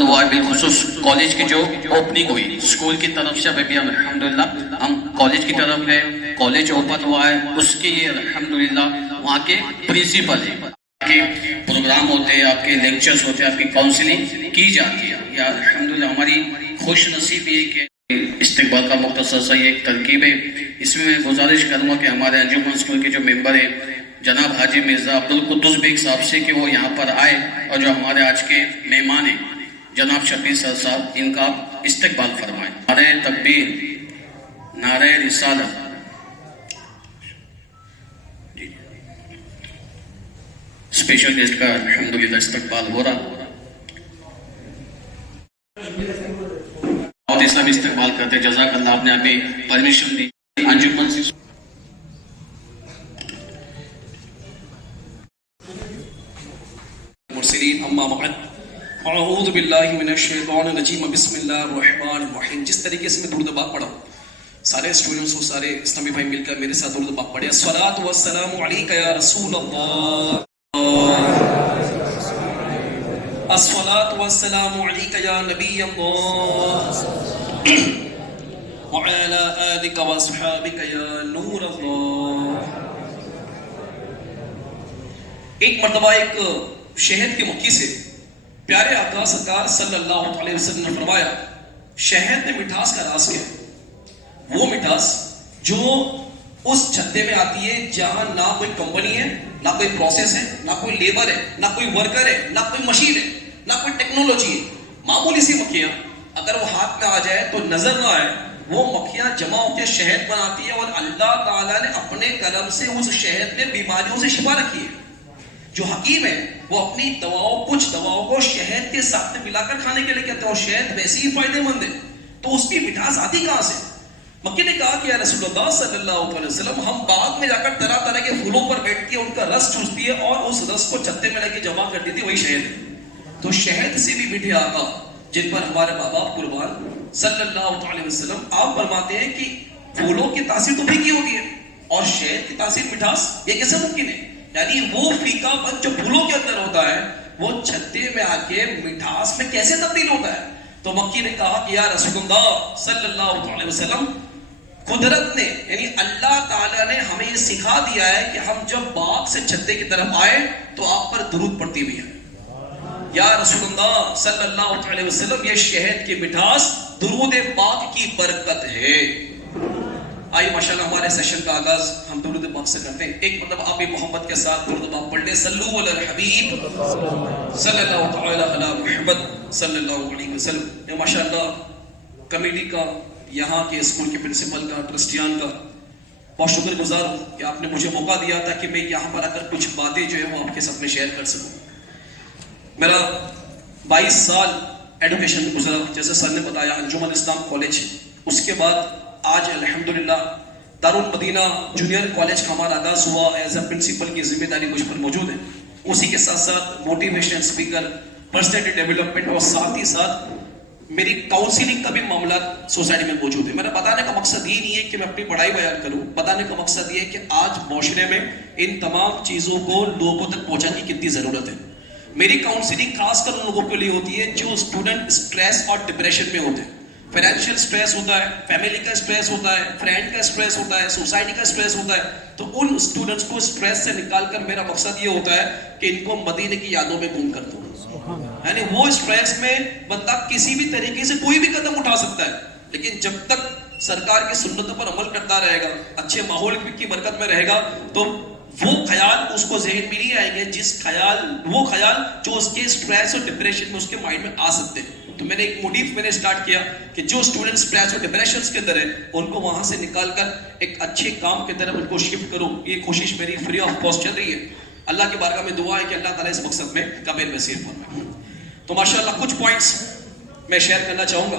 ہوا بالخصوص کالج کی جو اوپننگ ہوئی اسکول کی طرف سے، ابھی الحمدللہ ہم کالج کی طرف گئے، کالج اوپن ہوا ہے، اس کے لیے الحمدللہ وہاں کے پرنسپل ہیں، آپ کے پروگرام ہوتے ہیں، آپ کے لیکچرز ہوتے ہیں، آپ کی کاؤنسلنگ کی جاتی ہے، یا الحمدللہ ہماری خوش نصیبی ہے کہ استقبال کا مختصر سا یہ ایک ترکیب ہے۔ اس میں گزارش کروں گا کہ ہمارے انجمن اسکول کے جو ممبر ہیں جناب حاجی مرزا عبدالقدوس بیگ صاحب سے کہ وہ یہاں پر آئے، اور جو ہمارے آج کے مہمان ہیں جناب شبیر سر صاحب، ان کا آپ استقبال فرمائیں۔ نعرہ تکبیر، نعرہ رسالت۔ اسپیشل گیسٹ کا الحمدللہ استقبال ہو رہا، اور اسلام استقبال کرتے، جزاک اللہ، آپ نے ہمیں پرمیشن دی۔ انجمن سے مرسلین، اما بعد، اعوذ باللہ من الشیطان الرجیم، بسم اللہ الرحمن الرحیم۔ جس طریقے سے میں درود پاک پڑھا ہوں، سارے اسٹوڈنٹس اور سارے اسلامی بھائی مل کر میرے ساتھ درود پاک پڑھے۔ الصلاۃ والسلام علیک یا رسول اللہ، الصلاۃ والسلام علیک یا نبی اللہ، وعلی آلک واصحابک یا نور اللہ۔ ایک مرتبہ ایک شہد کے مکھی سے پیارے آقا سرکار صلی اللہ علیہ وسلم نے فرمایا، شہد میں مٹھاس کا راز کیا ہے؟ وہ مٹھاس جو اس چھتے میں آتی ہے جہاں نہ کوئی کمپنی ہے، نہ کوئی پروسیس ہے، نہ کوئی لیبر ہے، نہ کوئی ورکر ہے، نہ کوئی مشین ہے، نہ کوئی ٹیکنالوجی ہے۔ معمولی سی مکھیاں اگر وہ ہاتھ میں آ جائے تو نظر نہ آئے، وہ مکھیاں جمع ہو کے شہد بناتی ہے، اور اللہ تعالیٰ نے اپنے کرم سے اس شہد میں بیماریوں سے شفا رکھی ہے۔ جو حکیم ہے وہ اپنی دواؤں، کچھ دواؤں کو شہد کے ساتھ ملا کر کھانے کے لیے کہتے ہیں، اور شہد ویسے ہی فائدے مند ہے، تو اس کی مٹھاس آتی کہاں سے؟ مکی نے کہا کہ یا رسول اللہ صلی اللہ علیہ وسلم، ہم باغ میں جا کر طرح طرح کے پھولوں پر بیٹھتی ہے، ان کا رس چوستی ہے، اور اس رس کو چھتے میں لے کے جمع کرتی تھی، وہی شہد ہے۔ تو شہد سے بھی میٹھے آقا جن پر ہمارے ماں باپ قربان صلی اللہ علیہ وسلم، آپ فرماتے ہیں کہ پھولوں کی تاثیر تو پھیکی ہوتی ہے، اور شہد کی تاثیر مٹھاس، یہ کیسے ممکن ہے؟ یعنی وہ فیکا پن جو پھولوں کے اندر ہوتا ہے وہ چھتے میں آ کے مٹھاس میں کیسے تبدیل ہوتا ہے؟ تو مکی نے کہا کہ یا رسول اللہ صلی اللہ علیہ وسلم، قدرت نے یعنی اللہ تعالیٰ نے ہمیں یہ سکھا دیا ہے کہ ہم جب باغ سے چھتے کی طرف آئے تو آپ پر درود پڑتی بھی ہے۔ یا رسول اللہ صلی اللہ علیہ وسلم، یہ شہد کی مٹھاس درود پاک کی برکت ہے۔ آئیے ماشاءاللہ ہمارے سیشن کا آغاز ہم درود پاک سے کرتے ہیں۔ ایک مطلب آپ محبت کے ساتھ درود پاک پڑھ لیں، صلو علی الحبیب صلی اللہ تعالی علی محمد صلی اللہ علیہ وسلم۔ ماشاءاللہ کمیٹی کا، یہاں کے اسکول کے پرنسپل کا، ٹرسٹیان کا بہت شکر گزار ہوں کہ آپ نے مجھے موقع دیا تھا کہ میں یہاں پر آ کر کچھ باتیں جو ہے وہ آپ کے ساتھ میں شیئر کر سکوں۔ میرا 22 سال ایڈوکیشن میں گزرا، جیسے سر نے بتایا انجمن اسلام کالج، اس کے بعد آج الحمدللہ دارالمدینہ جونیئر کالج کا ہمارا آغاز ہوا، ایز اے پرنسپل کی ذمہ داری مجھ پر موجود ہے۔ اسی کے ساتھ ساتھ موٹیویشنل اسپیکر، پرسنالٹی ڈیولپمنٹ، اور ساتھ ہی ساتھ میری کاؤنسلنگ کا بھی معاملات سوسائٹی میں موجود ہے۔ میرا بتانے کا مقصد یہ نہیں ہے کہ میں اپنی پڑھائی بیان کروں، بتانے کا مقصد یہ ہے کہ آج معاشرے میں ان تمام چیزوں کو لوگوں تک پہنچانے کی کتنی ضرورت ہے۔ میری کاؤنسلنگ خاص کر ان لوگوں کے لیے ہوتی ہے جو اسٹوڈنٹ اسٹریس اور ڈپریشن میں ہوتے ہیں۔ فائنینشیل سٹریس ہوتا ہے، فیملی کا سٹریس ہوتا ہے، فرینڈ کا سٹریس ہوتا ہے، سوسائٹی کا سٹریس ہوتا ہے، تو ان اسٹوڈنٹس کو سٹریس سے نکال کر میرا مقصد یہ ہوتا ہے کہ ان کو مدینے کی یادوں میں گم کر دوں۔ یعنی وہ سٹریس میں بندہ کسی بھی طریقے سے کوئی بھی قدم اٹھا سکتا ہے، لیکن جب تک سرکار کی سنتوں پر عمل کرتا رہے گا، اچھے ماحول کی برکت میں رہے گا، تو وہ خیال اس کو ذہن میں نہیں آئیں گے وہ خیال جو اس کے سٹریس اور ڈپریشن میں اس کے مائنڈ میں آ سکتے ہیں۔ تو میں نے ایک موٹیو میں نے سٹارٹ کیا کہ جو اسٹوڈنٹ سٹریس اور ڈپریشن کے اندر ہے ان کو وہاں سے نکال کر ایک اچھے کام کی طرف ان کو شفٹ کروں۔ یہ کوشش میری فری آف کاسٹ چل رہی ہے۔ اللہ کی بارگاہ میں دعا ہے کہ اللہ تعالیٰ اس مقصد میں قابل نصیب فرمائے۔ تو ماشاءاللہ کچھ پوائنٹس میں شیئر کرنا چاہوں گا،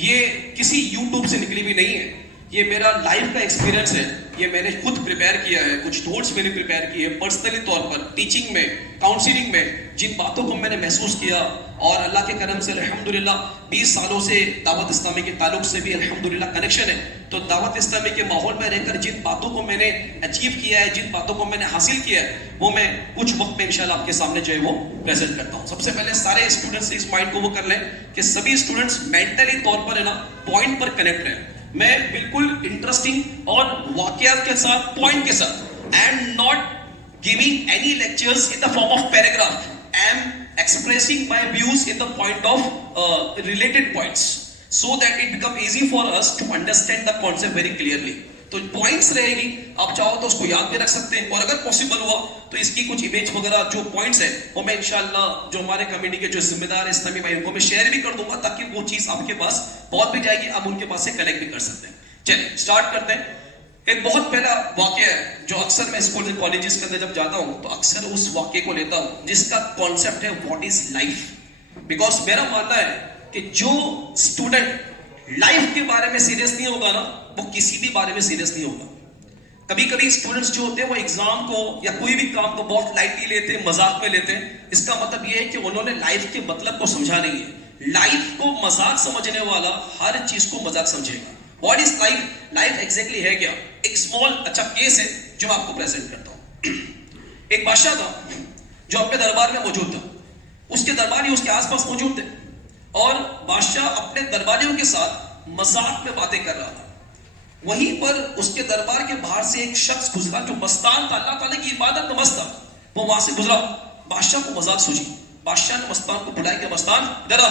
یہ کسی یوٹیوب سے نکلی بھی نہیں ہے، یہ میرا لائف کا ایکسپیرینس ہے, یہ میں نے خود پریپیئر کیا ہے, کچھ نوٹس میں نے پریپیئر کیے ہیں پرسنلی طور پر, ٹیچنگ میں, کاؤنسلنگ میں, جن باتوں کو میں نے محسوس کیا, اور اللہ کے کرم سے الحمدللہ 20 سالوں سے دعوت اسلامی کے تعلق سے بھی الحمدللہ کنیکشن ہے. تو دعوت اسلامی کے ماحول میں رہ کر جن باتوں کو میں نے اچیو کیا ہے, جن باتوں کو میں نے حاصل کیا ہے, وہ میں کچھ وقت میں انشاءاللہ آپ کے سامنے جو ہے وہ پریزنٹ کرتا ہوں. سب سے پہلے سارے اسٹوڈنٹس اس مائنڈ کو وہ کر لیں کہ سبھی اسٹوڈنٹس مینٹلی طور پر ہے نا پوائنٹ پر کنیکٹ رہیں. میں بالکل انٹرسٹنگ اور واقعات کے ساتھ, پوائنٹ کے ساتھ, I am not giving any lectures in the form of paragraph. I am expressing my views in the point of related points, so that it become easy for us to understand the concept very clearly. تو points رہے گی, آپ چاہو تو اس کو یاد بھی رکھ سکتے ہیں, اور اگر پاسبل ہوا تو اس کی کچھ امیج وغیرہ جو پوائنٹس ہیں وہ میں انشاءاللہ جو ہمارے کمیونٹی کے جو ذمہ دار اسلامی بھائی ان کو میں شیئر بھی کر دوں گا, تاکہ وہ چیز آپ کے پاس پہنچ بھی جائے گی, آپ ان کے پاس سے کلیکٹ بھی کر سکتے ہیں. چلیے اسٹارٹ کرتے ہیں. ایک بہت پہلا واقعہ ہے جو اکثر میں اسکول اینڈ کالجز کے اندر جب جاتا ہوں تو اکثر اس واقعے کو لیتا ہوں جس کا کانسیپٹ ہے واٹ از لائف. بیکاز میرا ماننا ہے کہ جو اسٹوڈنٹ لائف کے بارے میں سیریس نہیں ہوگا نا, وہ کسی بھی بارے میں سیریس نہیں ہوگا. کبھی کبھی اسٹوڈنٹس جو ہوتے ہیں وہ ایگزام کو یا کوئی بھی کام کو بہت لائٹلی لیتے ہیں, مذاق میں لیتے ہیں. اس کا مطلب یہ ہے کہ انہوں نے لائف کے مطلب کو سمجھا نہیں ہے. لائف کو مذاق سمجھنے والا ہر چیز کو مذاق سمجھے گا. What is life? Life exactly ہے کیا؟ ایک اسمال اچھا کیس ہے جو میں آپ کو پریزنٹ کرتا ہوں. ایک بادشاہ تھا جو اپنے دربار میں موجود تھا. اس کے درباری اس کے آس پاس موجود تھے, اور بادشاہ اپنے درباریوں کے ساتھ مذاق میں باتیں کر رہا تھا. وہیں پر اس کے دربار کے باہر سے ایک شخص گزرا جو مستان تھا, اللہ تعالیٰ کی عبادت میں مست تھا. وہ وہاں سے گزرا, بادشاہ کو مذاق سوچی. بادشاہ نے مستان کو بلایا کہ مستان ادھر آ.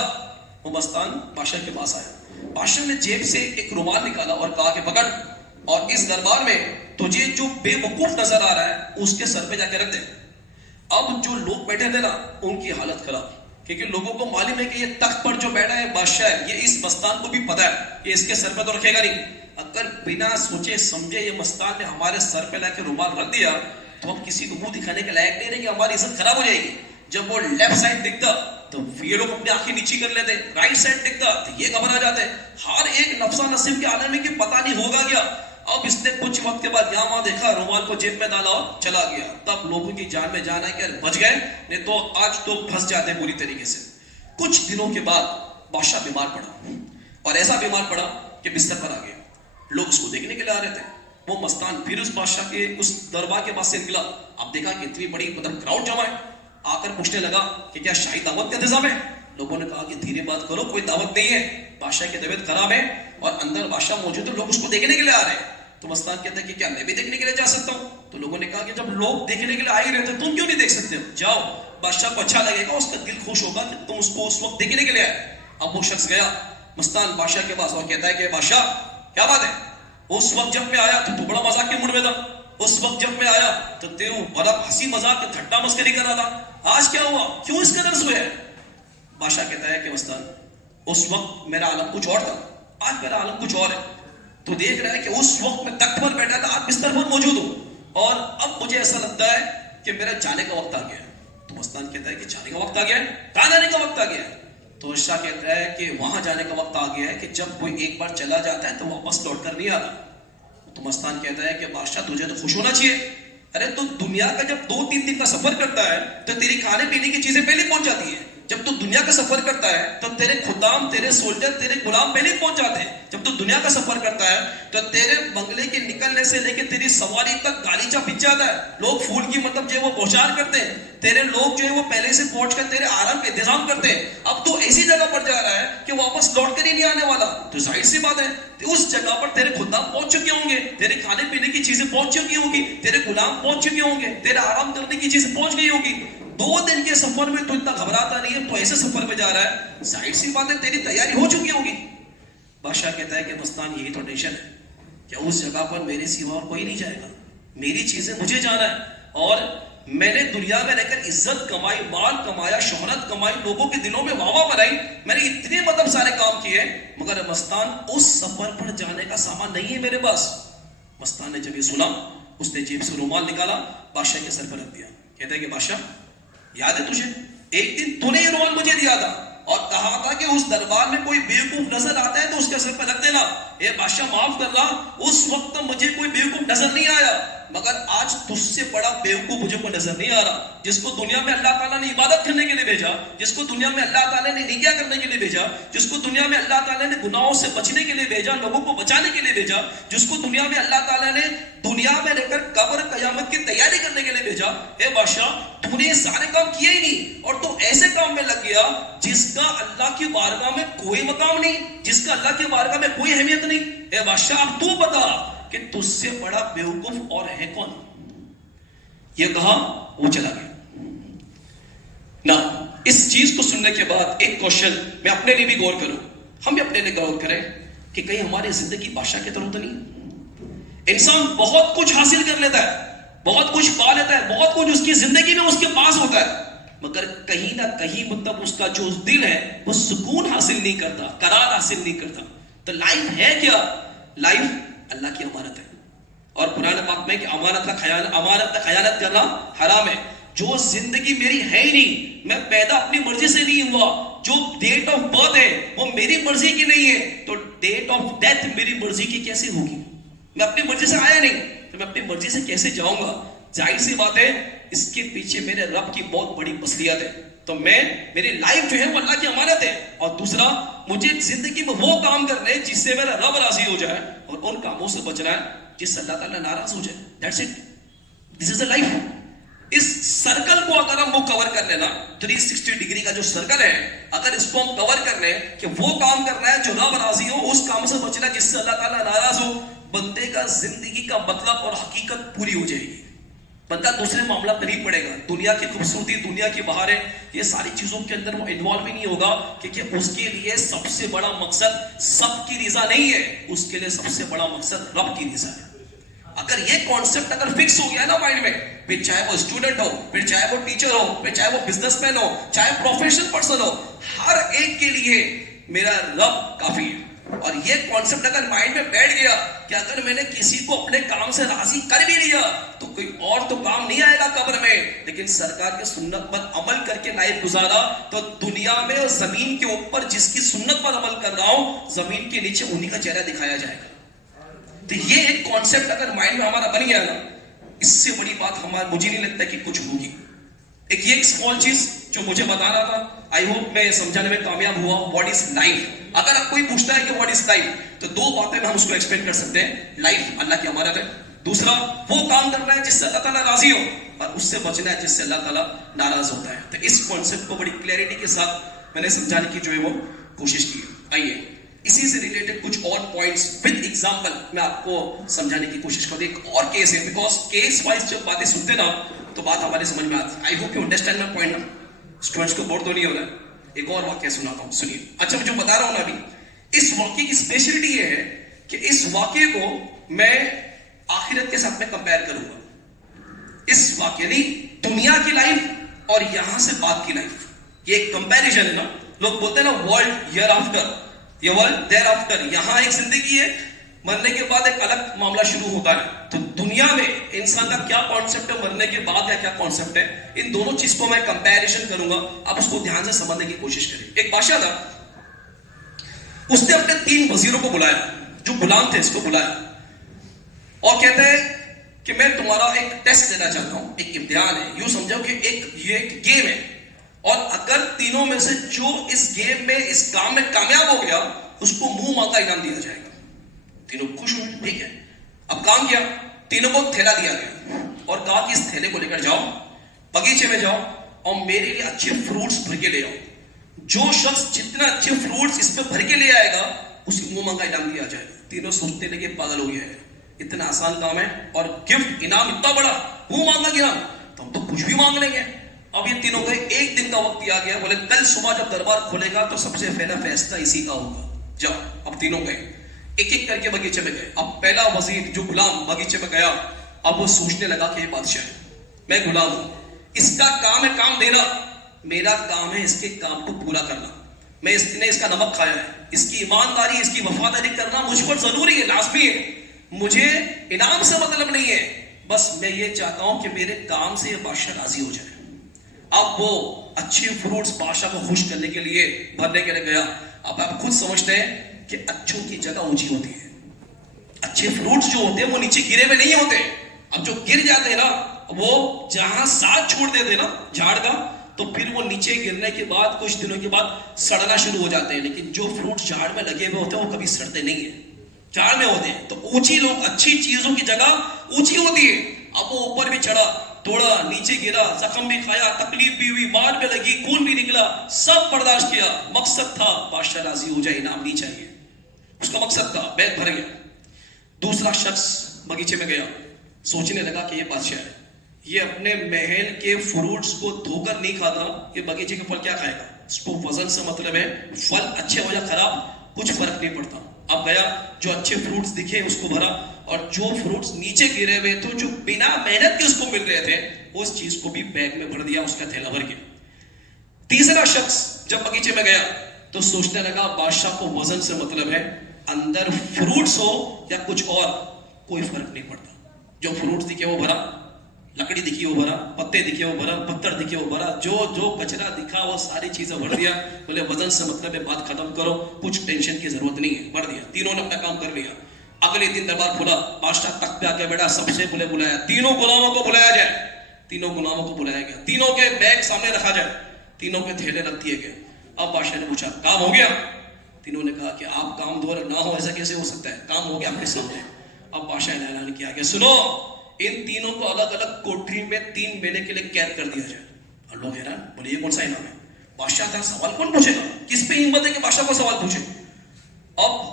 وہ مستان بادشاہ کے پاس آیا. بادشاہ نے جیب سے ایک رومال نکالا اور کہا کہ پکڑ, اور اس دربار میں تجھے جو بے وقوف نظر آ رہا ہے اس کے سر پہ جا کے رکھ دے. اب جو لوگ بیٹھے تھے نا ان کی حالت خراب, کیونکہ لوگوں کو معلوم ہے کہ یہ تخت پر جو بیٹھا ہے بادشاہ ہے, یہ اس مستان کو بھی پتا ہے کہ اس کے سر پہ تو رکھے گا نہیں. اگر بنا سوچے سمجھے یہ مستان نے ہمارے سر پہ لا کے رومال رکھ دیا تو ہم کسی کو منہ دکھانے کے لائق نہیں رہیں گے, ہماری عزت خراب ہو جائے گی. جب وہ لیفٹ سائڈ دکھتا تو یہ لوگ اپنی آنکھیں نیچی کر لیتے, رائٹ سائڈ دکھتا تو یہ گھبرا جاتے. ہر ایک نفسا نصیب کے عالم میں کہ پتہ نہیں ہوگا کیا. اب اس نے کچھ وقت کے بعد یہاں وہاں دیکھا, رومال کو جیب میں ڈالا اور چلا گیا. تب لوگوں کی جان میں جان ہے کہ بچ گئے, نہیں تو آج تو پھنس جاتے پوری طریقے سے. کچھ دنوں کے بعد بادشاہ بیمار پڑا, اور ایسا بیمار پڑا کہ بستر پر آ گیا. لوگ اس کو دیکھنے کے لیے آ رہے تھے. وہ مستان پھر اس بادشاہ کے اس دربار کے پاس سے نکلا. اب دیکھا کہ اتنی بڑی مطلب کراؤڈ جمع ہے. آ کر پوچھنے لگا کہ کیا شاہی دعوت کا انتظام ہے. لوگوں نے کہا کہ دھیرے بات کرو, کوئی دعوت نہیں ہے, بادشاہ کی طبیعت خراب ہے اور اندر بادشاہ موجود ہے, لوگ اس کو دیکھنے کے لیے آ رہے ہیں. تو مستان کہتا ہے کہ کیا میں بھی دیکھنے کے لیے جا سکتا ہوں. تو لوگوں نے کہا کہ جب لوگ دیکھنے کے لیے آ ہی رہے تھے تم کیوں نہیں دیکھ سکتے؟ جاؤ, بادشاہ کو اچھا لگے گا, اس کا دل خوش ہوگا کہ تم اس کو اس وقت دیکھنے کے لیے آئے. اب وہ شخص گیا مستان بادشاہ کے پاس اور کہتا ہے کہ بادشاہ کیا بات ہے, اس وقت جب میں آیا تو بڑا مذاق کے موڈ میں تھا, اس وقت جب میں آیا تو تیرو بڑا ہنسی مذاق ٹھٹا مسکری کر رہا تھا, آج کیا ہوا, کیوں اس قدر سوئے؟ بادشاہ کہتا ہے کہ مستان اس وقت میرا عالم کچھ اور تھا, آج میرا عالم کچھ اور ہے. تو دیکھ رہا ہے کہ اس وقت میں تخت پر بیٹھا تھا, آج بستر پر موجود ہوں, اور اب مجھے ایسا لگتا ہے کہ میرا جانے کا وقت آ گیا ہے. تو مستان کہتا ہے کہ جانے کا وقت آ گیا ہے, کہاں جانے کا وقت آ گیا ہے؟ تو شاہ کہتا ہے کہ وہاں جانے کا وقت آ گیا ہے کہ جب کوئی ایک بار چلا جاتا ہے تو واپس لوٹ کر نہیں آتا. تو مستان کہتا ہے کہ بادشاہ تجھے تو خوش ہونا چاہیے. ارے تو دنیا کا جب 2-3 دن کا سفر کرتا ہے تو تیری کھانے پینے کی چیزیں پہلے پہنچ جاتی ہیں. جب تو دنیا کا سفر کرتا ہے تو تیرے خدام, تیرے سولجر, تیرے غلام پہلے پہنچ جاتے ہیں. جب تو دنیا کا سفر کرتا ہے تو تیرے بنگلے کے نکلنے سے لے کے تیری سواری تک گالیچہ بچ جاتا ہے. لوگ پھول کی مطلب جو ہے وہ بوچھار کرتے ہیں, تیرے لوگ جو ہے وہ پہلے سے پہنچ کر تیرے آرام کا انتظام کرتے ہیں. اب تو ایسی جگہ پر جا رہا ہے کہ واپس لوٹ کر ہی نہیں آنے والا. تو ظاہر سی بات ہے اس جگہ پر تیرے خدام پہنچ چکے ہوں گے, تیرے کھانے پینے کی چیزیں پہنچ چکی ہوں گی, تیرے غلام پہنچ چکے ہوں گے, تیرے آرام کرنے کی چیزیں پہنچ گئی ہوگی. 2 دن کے سفر میں تو اتنا گھبراتا نہیں ہے, تو ایسے سفر میں جا رہا ہے, ظاہر سی بات ہے تیری تیاری ہو چکی ہوگی. بادشاہ کہتا ہے کہ مستان یہی تو ٹینشن ہے, کیا اس جگہ پر میرے سوا اور کوئی نہیں جائے گا, میری چیزیں مجھے جانا ہے. اور میں نے دنیا میں رہ کر عزت کمائی, مال کمایا, شہرت کمائی, لوگوں کے دلوں میں واہ واہ بنائی, میں نے اتنے مطلب سارے کام کیے, مگر مستان اس سفر پر جانے کا سامان نہیں ہے میرے پاس. مستان نے جب یہ سنا اس نے جیب سے رومال نکالا, بادشاہ کے سر پر رکھ دیا. کہتا ہے کہ بادشاہ یاد ہے تجھے ایک دن تو نے یہ رومال مجھے دیا تھا اور کہا تھا کہ اس دربار میں کوئی بیوقوف نظر آتا ہے تو اس کے سر پہ رکھ دینا، اے بادشاہ معاف کرنا، اس وقت مجھے کوئی بیوقوف نظر نہیں آیا، مگر آج تجھ سے بڑا بیوقوف مجھے کوئی نظر نہیں آ رہا، جس کو دنیا میں اللہ تعالیٰ نے عبادت کرنے کے لیے بھیجا، جس کو دنیا میں اللہ تعالیٰ نے نیکیاں کرنے کے لیے بھیجا، جس کو دنیا میں اللہ تعالیٰ نے گناہوں سے بچنے کے لیے بھیجا، لوگوں کو بچانے کے لیے بھیجا، جس کو دنیا میں اللہ تعالیٰ نے دنیا میں لے کر قبر قیامت کی تیاری کرنے کے لیے بھیجا، اے بادشاہ تو نے یہ سارے کام کیے ہی نہیں اور تو ایسے کام میں لگ گیا جس کا اللہ کی بارگاہ میں کوئی مقام نہیں، جس کا اللہ کی بارگاہ میں کوئی اہمیت نہیں، اے بادشاہ اب تو بتا کہ تجھ سے بڑا بیوقوف اور ہے کون؟ یہ کہا وہ چلا گیا نا۔ اس چیز کو سننے کے بعد ایک کوشچن میں اپنے لیے بھی غور کروں، ہم بھی اپنے لیے غور کریں کہ کہیں ہماری زندگی بادشاہ کی طرح تو نہیں؟ انسان بہت کچھ حاصل کر لیتا ہے، بہت کچھ پا لیتا ہے، بہت کچھ اس کی زندگی میں اس کے پاس ہوتا ہے، مگر کہیں نہ کہیں مطلب اس کا جو دل ہے وہ سکون حاصل نہیں کرتا، قرار حاصل نہیں کرتا۔ تو لائف ہے کیا؟ لائف اللہ کی امانت ہے، اور قرآن پاک میں کہ امانت کا خیانت کرنا حرام ہے۔ جو زندگی میری ہے ہی نہیں، میں پیدا اپنی مرضی سے نہیں ہوا، جو ڈیٹ آف برتھ ہے وہ میری مرضی کی نہیں ہے، تو ڈیٹ آف ڈیتھ میری مرضی کی کیسے ہوگی؟ میں اپنی مرضی سے آیا نہیں تو میں اپنی مرضی سے کیسے جاؤں گا؟ ظاہر سی بات ہے اس کے پیچھے میرے رب کی بہت بڑی مصلحت ہے۔ تو میری لائف جو ہے وہ اللہ کی امانت ہے، اور دوسرا مجھے زندگی میں وہ کام کرنے جس سے میرا رب راضی ہو جائے، اور ان کاموں سے بچنا ہے جس سے اللہ تعالیٰ ناراض ہو جائے۔ That's it. This is the life. اس سرکل کو اگر ہم وہ کور کر لینا، 360 ڈگری کا جو سرکل ہے، اگر اس کو ہم کور کر لیں کہ وہ کام کرنا ہے جو رب راضی ہو، اس کام سے بچنا جس سے اللہ تعالیٰ ناراض ہو، بندے کا زندگی کا مطلب اور حقیقت پوری ہو جائے گی۔ بندہ دوسرے معاملہ پہ نہیں پڑے گا، دنیا کی خوبصورتی، دنیا کی بہاریں، یہ ساری چیزوں کے اندر وہ انوالو ہی نہیں ہوگا، کیونکہ اس کے لیے سب سے بڑا مقصد سب کی رضا نہیں ہے، اس کے لیے سب سے بڑا مقصد رب کی رضا ہے۔ اگر یہ کانسیپٹ اگر فکس ہو گیا نا مائنڈ میں، پھر چاہے وہ اسٹوڈنٹ ہو، پھر چاہے وہ ٹیچر ہو، پھر چاہے وہ بزنس مین ہو، چاہے پروفیشنل پرسن ہو، ہر ایک کے لیے میرا رب کافی ہے۔ اور یہ کانسیپٹ اگر مائنڈ میں بیٹھ گیا کہ اگر میں نے کسی کو اپنے کام سے راضی کر بھی لیا تو کوئی اور تو کام نہیں آئے گا قبر میں، لیکن سرکار کی سنت پر عمل کر کے لائف گزارا تو دنیا میں اور زمین کے اوپر جس کی سنت پر عمل کر رہا ہوں، زمین کے نیچے انہی کا چہرہ دکھایا جائے گا۔ تو یہ ایک کانسیپٹ اگر مائنڈ میں ہمارا بن گیا نا، اس سے بڑی بات مجھے نہیں لگتا کہ کچھ ہوگی۔ ایک یہ اسمال چیز جو مجھے بتانا تھا، آئی ہوپ میں سمجھانے میں کامیاب ہوا۔ What is life? اگر آپ کوئی پوچھتا ہے کہ واٹ از لائف، تو دو باتیں میں ہم اس کو ایکسپلین کر سکتے ہیں۔ لائف اللہ کی امانت ہے، دوسرا وہ کام کرنا ہے جس سے اللہ تعالیٰ راضی ہو، اور اس سے بچنا ہے جس سے اللہ تعالیٰ ناراض ہوتا ہے۔ تو اس کانسیپٹ کو بڑی کلیئرٹی کے ساتھ میں نے سمجھانے کی جو ہے وہ کوشش کی۔ آئیے اسی سے ریلیٹڈ کچھ اور پوائنٹس ود ایگزامپل میں آپ کو سمجھانے کی کوشش کروں۔ ایک اور کیس ہے، بیکاز کیس وائز جب باتیں سنتے نا تو بات ہمارے سمجھ میں آتی ہے۔ I hope you understand my point نا، اسٹوڈنٹس کو بور تو نہیں ہو رہا ہے۔ ایک اور واقعہ سناتا ہوں، سنیے۔ اچھا میں جو بتا رہا ہوں نا ابھی، اس واقعے کی اسپیشلٹی یہ ہے کہ اس واقعے کو میں آخرت کے ساتھ میں کمپیئر کروں گا۔ اس واقعے نہیں، دنیا کی لائف اور یہاں سے بعد کی لائف، یہ ایک کمپیریزن ہے نا۔ لوگ بولتے ہیں نا ورلڈ ایئر آفٹر، یہ ورلڈ دیر آفٹر، یہاں ایک زندگی ہے، مرنے کے بعد ایک الگ معاملہ شروع ہوتا ہے۔ تو دنیا میں انسان کا کیا کانسیپٹ ہے، مرنے کے بعد یا کیا کانسیپٹ ہے، ان دونوں چیز کو میں کمپیریزن کروں گا، آپ اس کو دھیان سے سمجھنے کی کوشش کریں۔ ایک بادشاہ تھا، اس نے اپنے 3 وزیروں کو بلایا، جو غلام تھے اس کو بلایا، اور کہتا ہے کہ میں تمہارا ایک ٹیسٹ لینا چاہتا ہوں، ایک امتحان ہے، یوں سمجھو کہ یہ ایک گیم ہے، اور اگر تینوں میں سے جو اس گیم میں اس کام میں کامیاب ہو گیا اس کو منہ مانگا انعام دیا جائے گا۔ تینوں خوش ہوئے، ٹھیک ہے۔ اب کام کیا، تینوں کو تھیلا دیا گیا اور کہا کہ اس تھیلے کو لے کر جاؤ بغیچے میں، جاؤ اور میرے لیے اچھے فروٹس بھر کے لے آؤ۔ جو شخص جتنا اچھے فروٹس اس پہ بھر کے لے آئے گا اس کو منہ مانگا انعام دیا جائے گا۔ تینوں سوچتے لگے پاگل ہو گیا ہے، اتنا آسان کام ہے اور گفٹ انعام اتنا بڑا، منہ مانگا انعام، تو ہم تو کچھ بھی مانگ لیں گے۔ اب یہ تینوں گئے، ایک دن کا وقت دیا گیا، بولے کل صبح جب دربار کھولے گا تو سب سے پہلا فیصلہ اسی کا ہوگا، جاؤ۔ اب تینوں گئے، ایک ایک کر کے بغیچے میں گئے۔ اب پہلا وزیر جو غلام بغیچے میں گیا، اب وہ سوچنے لگا کہ یہ بادشاہ ہے، میں غلام ہوں، اس کا کام ہے کام دینا، میرا کام ہے اس کے کام کو پورا کرنا، میں اس نے اس کا نمک کھایا ہے، اس کی ایمانداری اس کی وفاداری کرنا مجھ پر ضروری ہے، لازمی ہے، مجھے انعام سے مطلب نہیں ہے، بس میں یہ چاہتا ہوں کہ میرے کام سے یہ بادشاہ راضی ہو جائے۔ اب وہ اچھے فروٹس بادشاہ کو خوش کرنے کے لیے بھرنے کے لیے گیا. اب آپ خود سمجھتے ہیں کہ اچھوں کی جگہ اونچی ہوتی ہے. اچھے فروٹس جو ہوتے ہیں وہ نیچے گرے ہوئے نہیں ہوتے. اب جو گر جاتے ہیں نا وہ جہاں ساتھ چھوڑ دیتے نا جھاڑ کا, تو پھر وہ نیچے گرنے کے بعد کچھ دنوں کے بعد سڑنا شروع ہو جاتے ہیں. لیکن جو فروٹ جھاڑ میں لگے ہوئے ہوتے ہیں وہ کبھی سڑتے نہیں ہیں, جھاڑ میں ہوتے ہیں. تو اونچی لوگ, اچھی چیزوں کی جگہ اونچی ہوتی ہے. اب وہ اوپر بھی چڑھا, توڑا, نیچے گرا, زخم بھی کھایا, تکلیف بھی ہوئی, مار بھی لگی, خون بھی نکلا, سب برداشت کیا. مقصد تھا بادشاہ راضی ہو جائے, انعام نہیں چاہیے. اس کا مقصد تھا, بیگ بھر گیا. دوسرا شخص بغیچے میں گیا, سوچنے لگا کہ یہ بادشاہ ہے, یہ اپنے محل کے فروٹس کو دھو کر نہیں کھاتا, یہ بغیچے کے پھل کیا کھائے گا. اس کو وزن سے مطلب ہے, پھل اچھے ہو یا خراب کچھ فرق نہیں پڑتا. اب گیا, جو اچھے فروٹس دکھے اس کو بھرا, اور جو فروٹس نیچے گرے ہوئے تھے جو بنا محنت کے اس کو مل رہے تھے اس چیز کو بھی بیگ میں بھر دیا, اس کا تھیلا بھر کے. تیسرا شخص جب بغیچے میں گیا تو سوچنے لگا بادشاہ کو وزن سے مطلب ہے, اندر فروٹس ہو یا کچھ اور کوئی فرق نہیں پڑتا. جو فروٹس دکھے وہ بھرا, لکڑی دکھی وہ بھرا, پتے دکھے وہ بھرا, پتھر دکھے وہ بھرا, جو کچرا دکھا وہ ساری چیزیں بھر دیا. بولے وزن سے مطلب ہے, بات ختم کرو, کچھ ٹینشن کی ضرورت نہیں ہے, بھر دیا. تینوں نے اپنا کام کر لیا. اگلے دن دربار کھلا, بادشاہ تخت پہ آ کے بیٹھا, سب سے پہلے بلایا, تینوں غلاموں کو بلایا جائے. تینوں غلاموں کو بلایا گیا, تینوں کے بیگ سامنے رکھا جائے, تینوں کے تھیلے رکھ دیے گئے. اب بادشاہ نے پوچھا کام ہو گیا. تینوں نے کہا کہ آپ کام دور نہ ہو ایسا کیسے ہو سکتا ہے, کام ہو گیا آپ کے سامنے. اب بادشاہ نے اعلان کیا کہ سنو, ان تینوں کو الگ الگ کوٹری میں 3 مہینے کے لیے قید کر دیا جائے. اور لوگ حیران, بولے یہ کون سا انعام ہے, بادشاہ کا سوال کون پوچھے گا, کس پہ ہمت ہے کہ بادشاہ کو سوال پوچھے. اب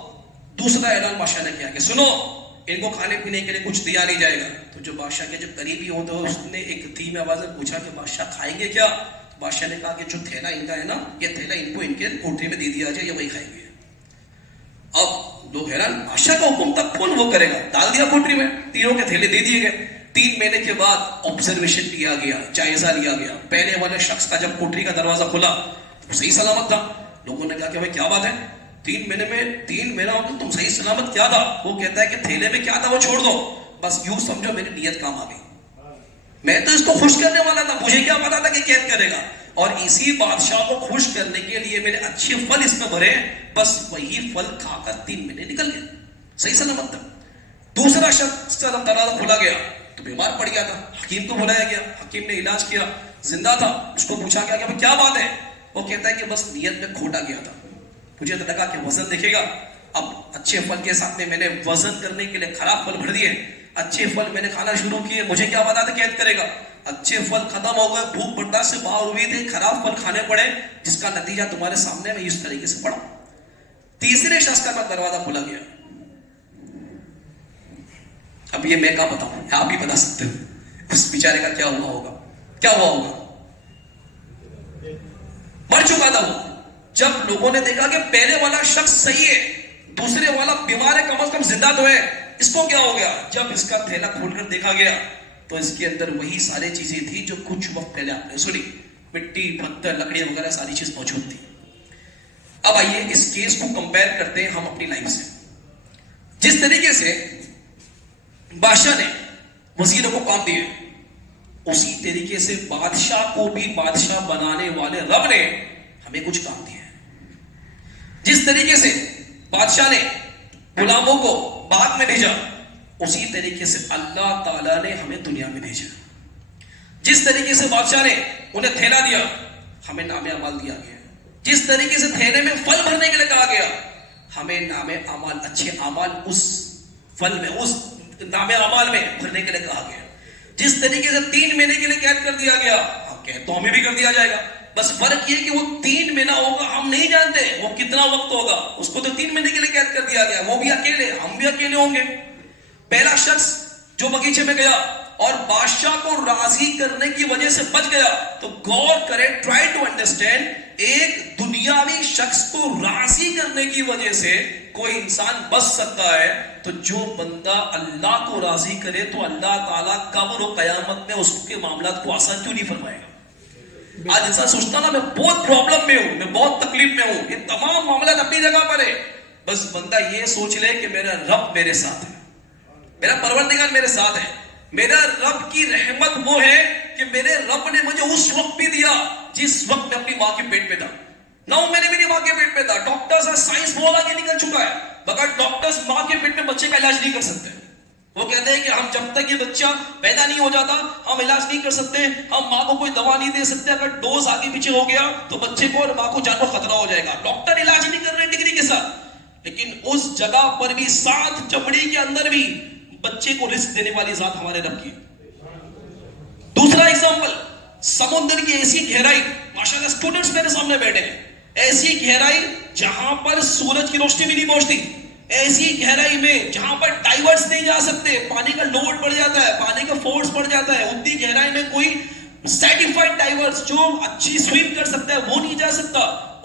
دوسرا اعلان بادشاہ نے کیا کہ سنو, ان کو کھانے پینے کے لیے کچھ دیا نہیں جائے گا. تو جو بادشاہ کے جو قریبی ہوتے ہیں اس نے ایک دھیمی آواز میں پوچھا کہ بادشاہ کھائیں گے کیا. بادشاہ نے کہا کہ جو تھیلا ان کا ہے نا, یہ تھیلا ان کو ان کے کوٹری میں دے دیا جائے, یہ وہی کھائیں گے. اب لوگ حیران, بادشاہ کا حکم تک کون وہ کرے گا. ڈال دیا کوٹری میں, تینوں کے تھیلے دے دیے گئے. 3 مہینے کے بعد آبزرویشن لیا گیا, جائزہ لیا گیا. پہلے والے شخص کا جب کوٹری کا دروازہ کھلا تو صحیح سلامت تھا. لوگوں نے کہا کہ بھائی کیا بات ہے, 3 مہینے میں 3 مہینہ ہو تو تم صحیح سلامت, کیا تھا. وہ کہتا ہے کہ تھیلے میں کیا تھا وہ چھوڑ دو, بس یوں سمجھو میری نیت کام آ گئی. میں تو اس کو خوش کرنے والا تھا, مجھے کیا پتا تھا کہ قید کرے گا. اور اسی بادشاہ کو خوش کرنے کے لیے میرے اچھے پھل اس میں بھرے, بس وہی پھل کھا کر 3 مہینے نکل گئے, صحیح سلامت تھا. دوسرا شخص کا دروازہ کھلا گیا تو بیمار پڑ گیا تھا. حکیم کو بلایا گیا, حکیم نے علاج کیا, زندہ تھا. اس کو پوچھا گیا کہ کیا بات ہے. وہ کہتا ہے کہ بس نیت میں کھوٹا گیا تھا, مجھے تو لگا کہ وزن دیکھے گا. اب اچھے پھل کے ساتھ میں نے وزن کرنے کے لیے خراب پھل بھر دیے. اچھے پھل میں نے کھانا شروع کیے, مجھے کیا پتا تھا قید کرے گا. اچھے پھل ختم ہو گئے, بھوک برداشت سے باہر ہوئی تھی, خراب پھل کھانے پڑے, جس کا نتیجہ تمہارے سامنے میں اس طریقے سے پڑا. تیسرے شخص کا دروازہ کھلا گیا. اب یہ میں کیا بتاؤں, آپ ہی بتا سکتے ہو اس بیچارے کا کیا ہوا ہوگا. کیا ہوا ہوگا, مر چکا تھا وہ. جب لوگوں نے دیکھا کہ پہلے والا شخص صحیح ہے, دوسرے والا بیمار ہے, کم از کم زندہ تو ہے, اس کو کیا ہو گیا. جب اس کا تھیلا کھول کر دیکھا گیا تو اس کے اندر وہی ساری چیزیں تھی جو کچھ وقت پہلے آپ نے سنی, مٹی, پتھر, لکڑی وغیرہ ساری چیز موجود تھی. اب آئیے اس کیس کو کمپیئر کرتے ہیں ہم اپنی لائف سے. جس طریقے سے بادشاہ نے وزیروں کو کام دیے, اسی طریقے سے بادشاہ کو بھی بادشاہ بنانے والے رب نے ہمیں کچھ کام دیا ہے. جس طریقے سے بادشاہ نے غلاموں کو باغ میں بھیجا, اسی طریقے سے اللہ تعالیٰ نے ہمیں دنیا میں بھیجا. جس طریقے سے بادشاہ نے انہیں تھیلا دیا, ہمیں نام اعمال دیا گیا. جس طریقے سے تھیلے میں پھل بھرنے کے لیے کہا گیا, ہمیں نام اعمال, اچھے اعمال اس پھل میں, اس نام اعمال میں بھرنے کے لیے کہا گیا. جس طریقے سے 3 مہینے کے لیے قید کر دیا گیا, قید تو ہمیں بھی کر دیا جائے گا, بس فرق یہ کہ وہ 3 مہینہ ہوگا, ہم نہیں جانتے وہ کتنا وقت ہوگا. اس کو تو 3 مہینے کے لیے قید کر دیا گیا, وہ بھی اکیلے, ہم بھی اکیلے ہوں گے. پہلا شخص جو بغیچے میں گیا اور بادشاہ کو راضی کرنے کی وجہ سے بچ گیا, تو غور کریں, ٹرائی ٹو انڈرسٹینڈ, ایک دنیاوی شخص کو راضی کرنے کی وجہ سے کوئی انسان بچ سکتا ہے, تو جو بندہ اللہ کو راضی کرے تو اللہ تعالیٰ قبر و قیامت میں اس کے معاملات کو آسان کیوں نہیں فرمائے گا. آج انسان سوچتا نا میں بہت پرابلم میں ہوں, میں بہت تکلیف میں ہوں, یہ تمام معاملات اپنی جگہ پر ہے, بس بندہ یہ سوچ لے کہ میرا رب میرے ساتھ ہے, میرا پروردگار میرے ساتھ ہے. میرا رب کی رحمت وہ ہے کہ میرے رب نے مجھے اس وقت بھی دیا جس وقت میں اپنی ماں کے پیٹ میں تھا. 9 مہینے میری ماں کے پیٹ میں تھا. ڈاکٹرز سائنس بہت آگے نکل چکا ہے, مگر ڈاکٹرز ماں کے پیٹ میں بچے کا علاج نہیں کر سکتے. وہ کہتے ہیں کہ ہم جب تک یہ بچہ پیدا نہیں ہو جاتا ہم علاج نہیں کر سکتے, ہم ماں کو کوئی دوا نہیں دے سکتے, اگر ڈوز آگے پیچھے ہو گیا تو بچے کو اور ماں کو جان کو خطرہ ہو جائے گا. ڈاکٹر علاج نہیں کر رہے ڈگری کے ساتھ, لیکن اس جگہ پر بھی 7 چمڑی کے اندر بھی بچے کو رزق دینے والی ذات ہمارے رب کی. دوسرا ایگزامپل, سمندر کی ایسی گہرائی, ماشاءاللہ اسٹوڈنٹس میرے سامنے بیٹھے ہیں, ایسی گہرائی جہاں پر سورج کی روشنی بھی نہیں پہنچتی, ایسی گہرائی میں جہاں پر ڈائیورس نہیں جا سکتے, پانی کا لوڈ بڑھ جاتا ہے, پانی کا فورس بڑھ جاتا ہے, اتنی گہرائی میں کوئی سرٹیفائڈ ڈائیورس جو اچھی سویم کر سکتا ہے وہ نہیں جا سکتا.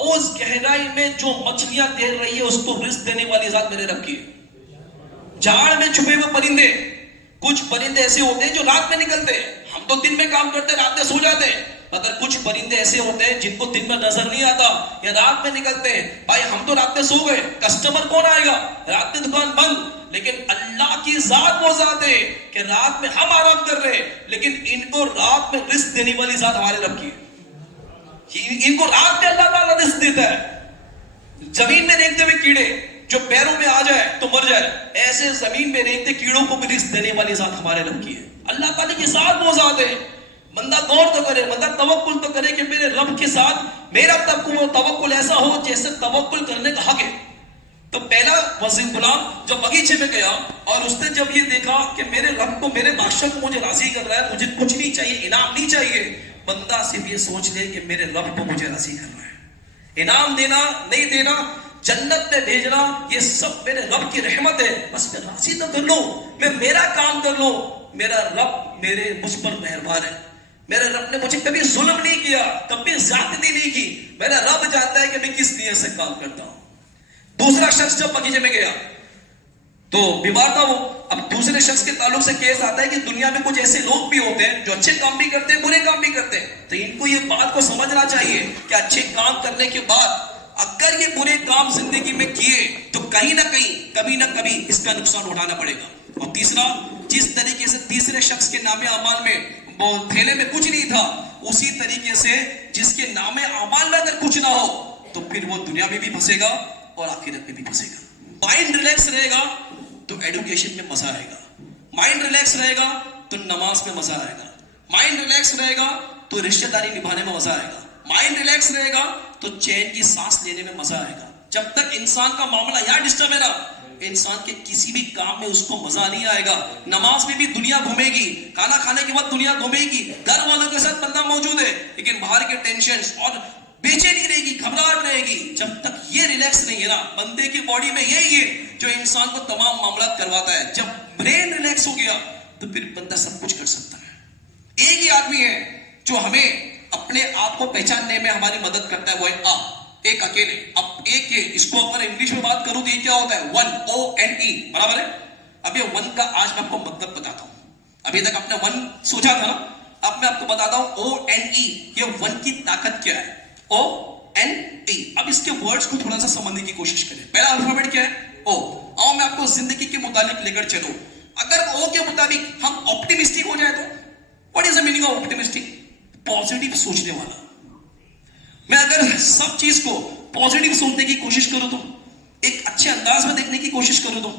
اس گہرائی میں جو مچھلیاں تیر رہی ہے اس کو رزق دینے والی ذات میرے رب کی ہے. جھاڑ میں چھپے ہوئے پرندے, کچھ پرندے ایسے ہوتے ہیں جو رات میں نکلتے ہیں, ہم تو دن میں کام کرتے رات میں سو جاتے ہیں, مگر کچھ پرندے ایسے ہوتے ہیں جن کو دن میں نظر نہیں آتا یا رات میں نکلتے ہیں. بھائی ہم تو رات میں سو گئے, کسٹمر کون آئے گا, رات میں دکان بند, لیکن اللہ کی ذات وہ ذات ہے کہ رات میں ہم آرام کر رہے ہیں لیکن ان کو رات میں رزق دینے والی ذات ہمارے رب کی ہے. ان کو رات میں اللہ تعالیٰ رزق دیتا ہے. زمین میں رینگتے ہوئے کیڑے جو پیروں میں آ جائے تو مر جائے, ایسے زمین میں رینگتے کیڑوں کو بھی رزق دینے والی ذات ہمارے رب کی ہے. اللہ تعالیٰ کے ساتھ وہ ذات ہے. بندہ غور تو کرے, بندہ توکل تو کرے کہ میرے رب کے ساتھ میرا توکل ایسا ہو جیسے توکل کرنے کا حق ہے. تو پہلا وزیر غلام جو بغیچے میں گیا اور اس نے جب یہ دیکھا کہ میرے رب کو, میرے بادشاہ کو مجھے راضی کر رہا ہے, مجھے کچھ نہیں چاہیے, انعام نہیں چاہیے, بندہ صرف یہ سوچ لے کہ میرے رب کو مجھے راضی کرنا ہے, انعام دینا نہیں دینا, جنت میں بھیجنا, یہ سب میرے رب کی رحمت ہے. بس میں راضی تو کر لوں, میں میرا کام کر لوں, میرا رب میرے مجھ پر مہربان ہے, میرے رب نے مجھے کبھی ظلم نہیں کیا, کبھی زیادتی نہیں کی, میرا رب جانتا ہے کہ میں کس نیت سے کام کرتا ہوں. دوسرا شخص جب بغیچے میں گیا تو بیمار تھا وہ. اب دوسرے شخص کے تعلق سے کیس آتا ہے کہ دنیا میں کچھ ایسے لوگ بھی ہوتے ہیں جو اچھے کام بھی کرتے ہیں برے کام بھی کرتے ہیں, تو ان کو یہ بات کو سمجھنا چاہیے کہ اچھے کام کرنے کے بعد اگر یہ برے کام زندگی میں کیے تو کہیں نہ کہیں کبھی نہ کبھی اس کا نقصان اٹھانا پڑے گا. اور تیسرا, جس طریقے سے تیسرے شخص کے نام اعمال میں وہ تھیلے میں کچھ نہیں تھا, اسی طریقے سے جس کے نام اعمال میں اگر کچھ نہ ہو تو پھر وہ دنیا میں بھی پھنسے گا اور آخرت میں بھی پھنسے گا. مائنڈ ریلیکس رہے گا تو ایڈوکیشن میں مزہ آئے گا, مائنڈ ریلیکس رہے گا تو نماز میں مزہ آئے گا, مائنڈ ریلیکس رہے گا تو رشتہ داری نبھانے میں مزہ آئے گا, مائنڈ ریلیکس رہے گا تو چین کی سانس لینے میں مزہ آئے گا. جب تک انسان کا معاملہ یہاں ڈسٹرب ہے نا, انسان کے کسی بھی کام میں اس کو مزہ نہیں آئے گا. نماز میں بھی دنیا گھومے گی, کھانا کھانے کے بعد دنیا گھومے گی, گھر والوں کے ساتھ بندہ موجود ہے لیکن باہر کے ٹینشنز اور بے چینی رہے گی, گھبراہٹ رہے گی. جب تک یہ ریلیکس نہیں ہے نا, بندے کی باڈی میں یہی ہے جو انسان کو تمام معاملات کرواتا ہے. جب برین ریلیکس ہو گیا تو پھر بندہ سب کچھ کر سکتا ہے. ایک ہی آدمی ہے جو ہمیں اپنے آپ کو پہچاننے میں ہماری مدد کرتا ہے, وہ ہے ایک اکیلے. اب ایک کے اس کو اگر انگلش میں بات کروں تو یہ کیا ہوتا ہے, ون, ONE, برابر ہے. اب یہ ون کا آج میں آپ کو مطلب بتاتا ہوں. ابھی تک آپ نے ون سوچا تھا نا, اب میں آپ کو بتاتا ہوں ONE, یہ ون کی طاقت کیا ہے, ONE. اب اس کے ورڈز کو تھوڑا سا سمجھنے کی کوشش کریں. پہلا الفابیٹ کیا ہے, O. آؤ میں آپ کو زندگی کے متعلق لے کر چلوں. اگر O کے مطابق ہم آپٹیمسٹک ہو جائے تو what is the meaning of optimistic, positive سوچنے والا. میں اگر سب چیز کو پازیٹیو سوچنے کی کوشش کروں تو, ایک اچھے انداز میں دیکھنے کی کوشش کروں تو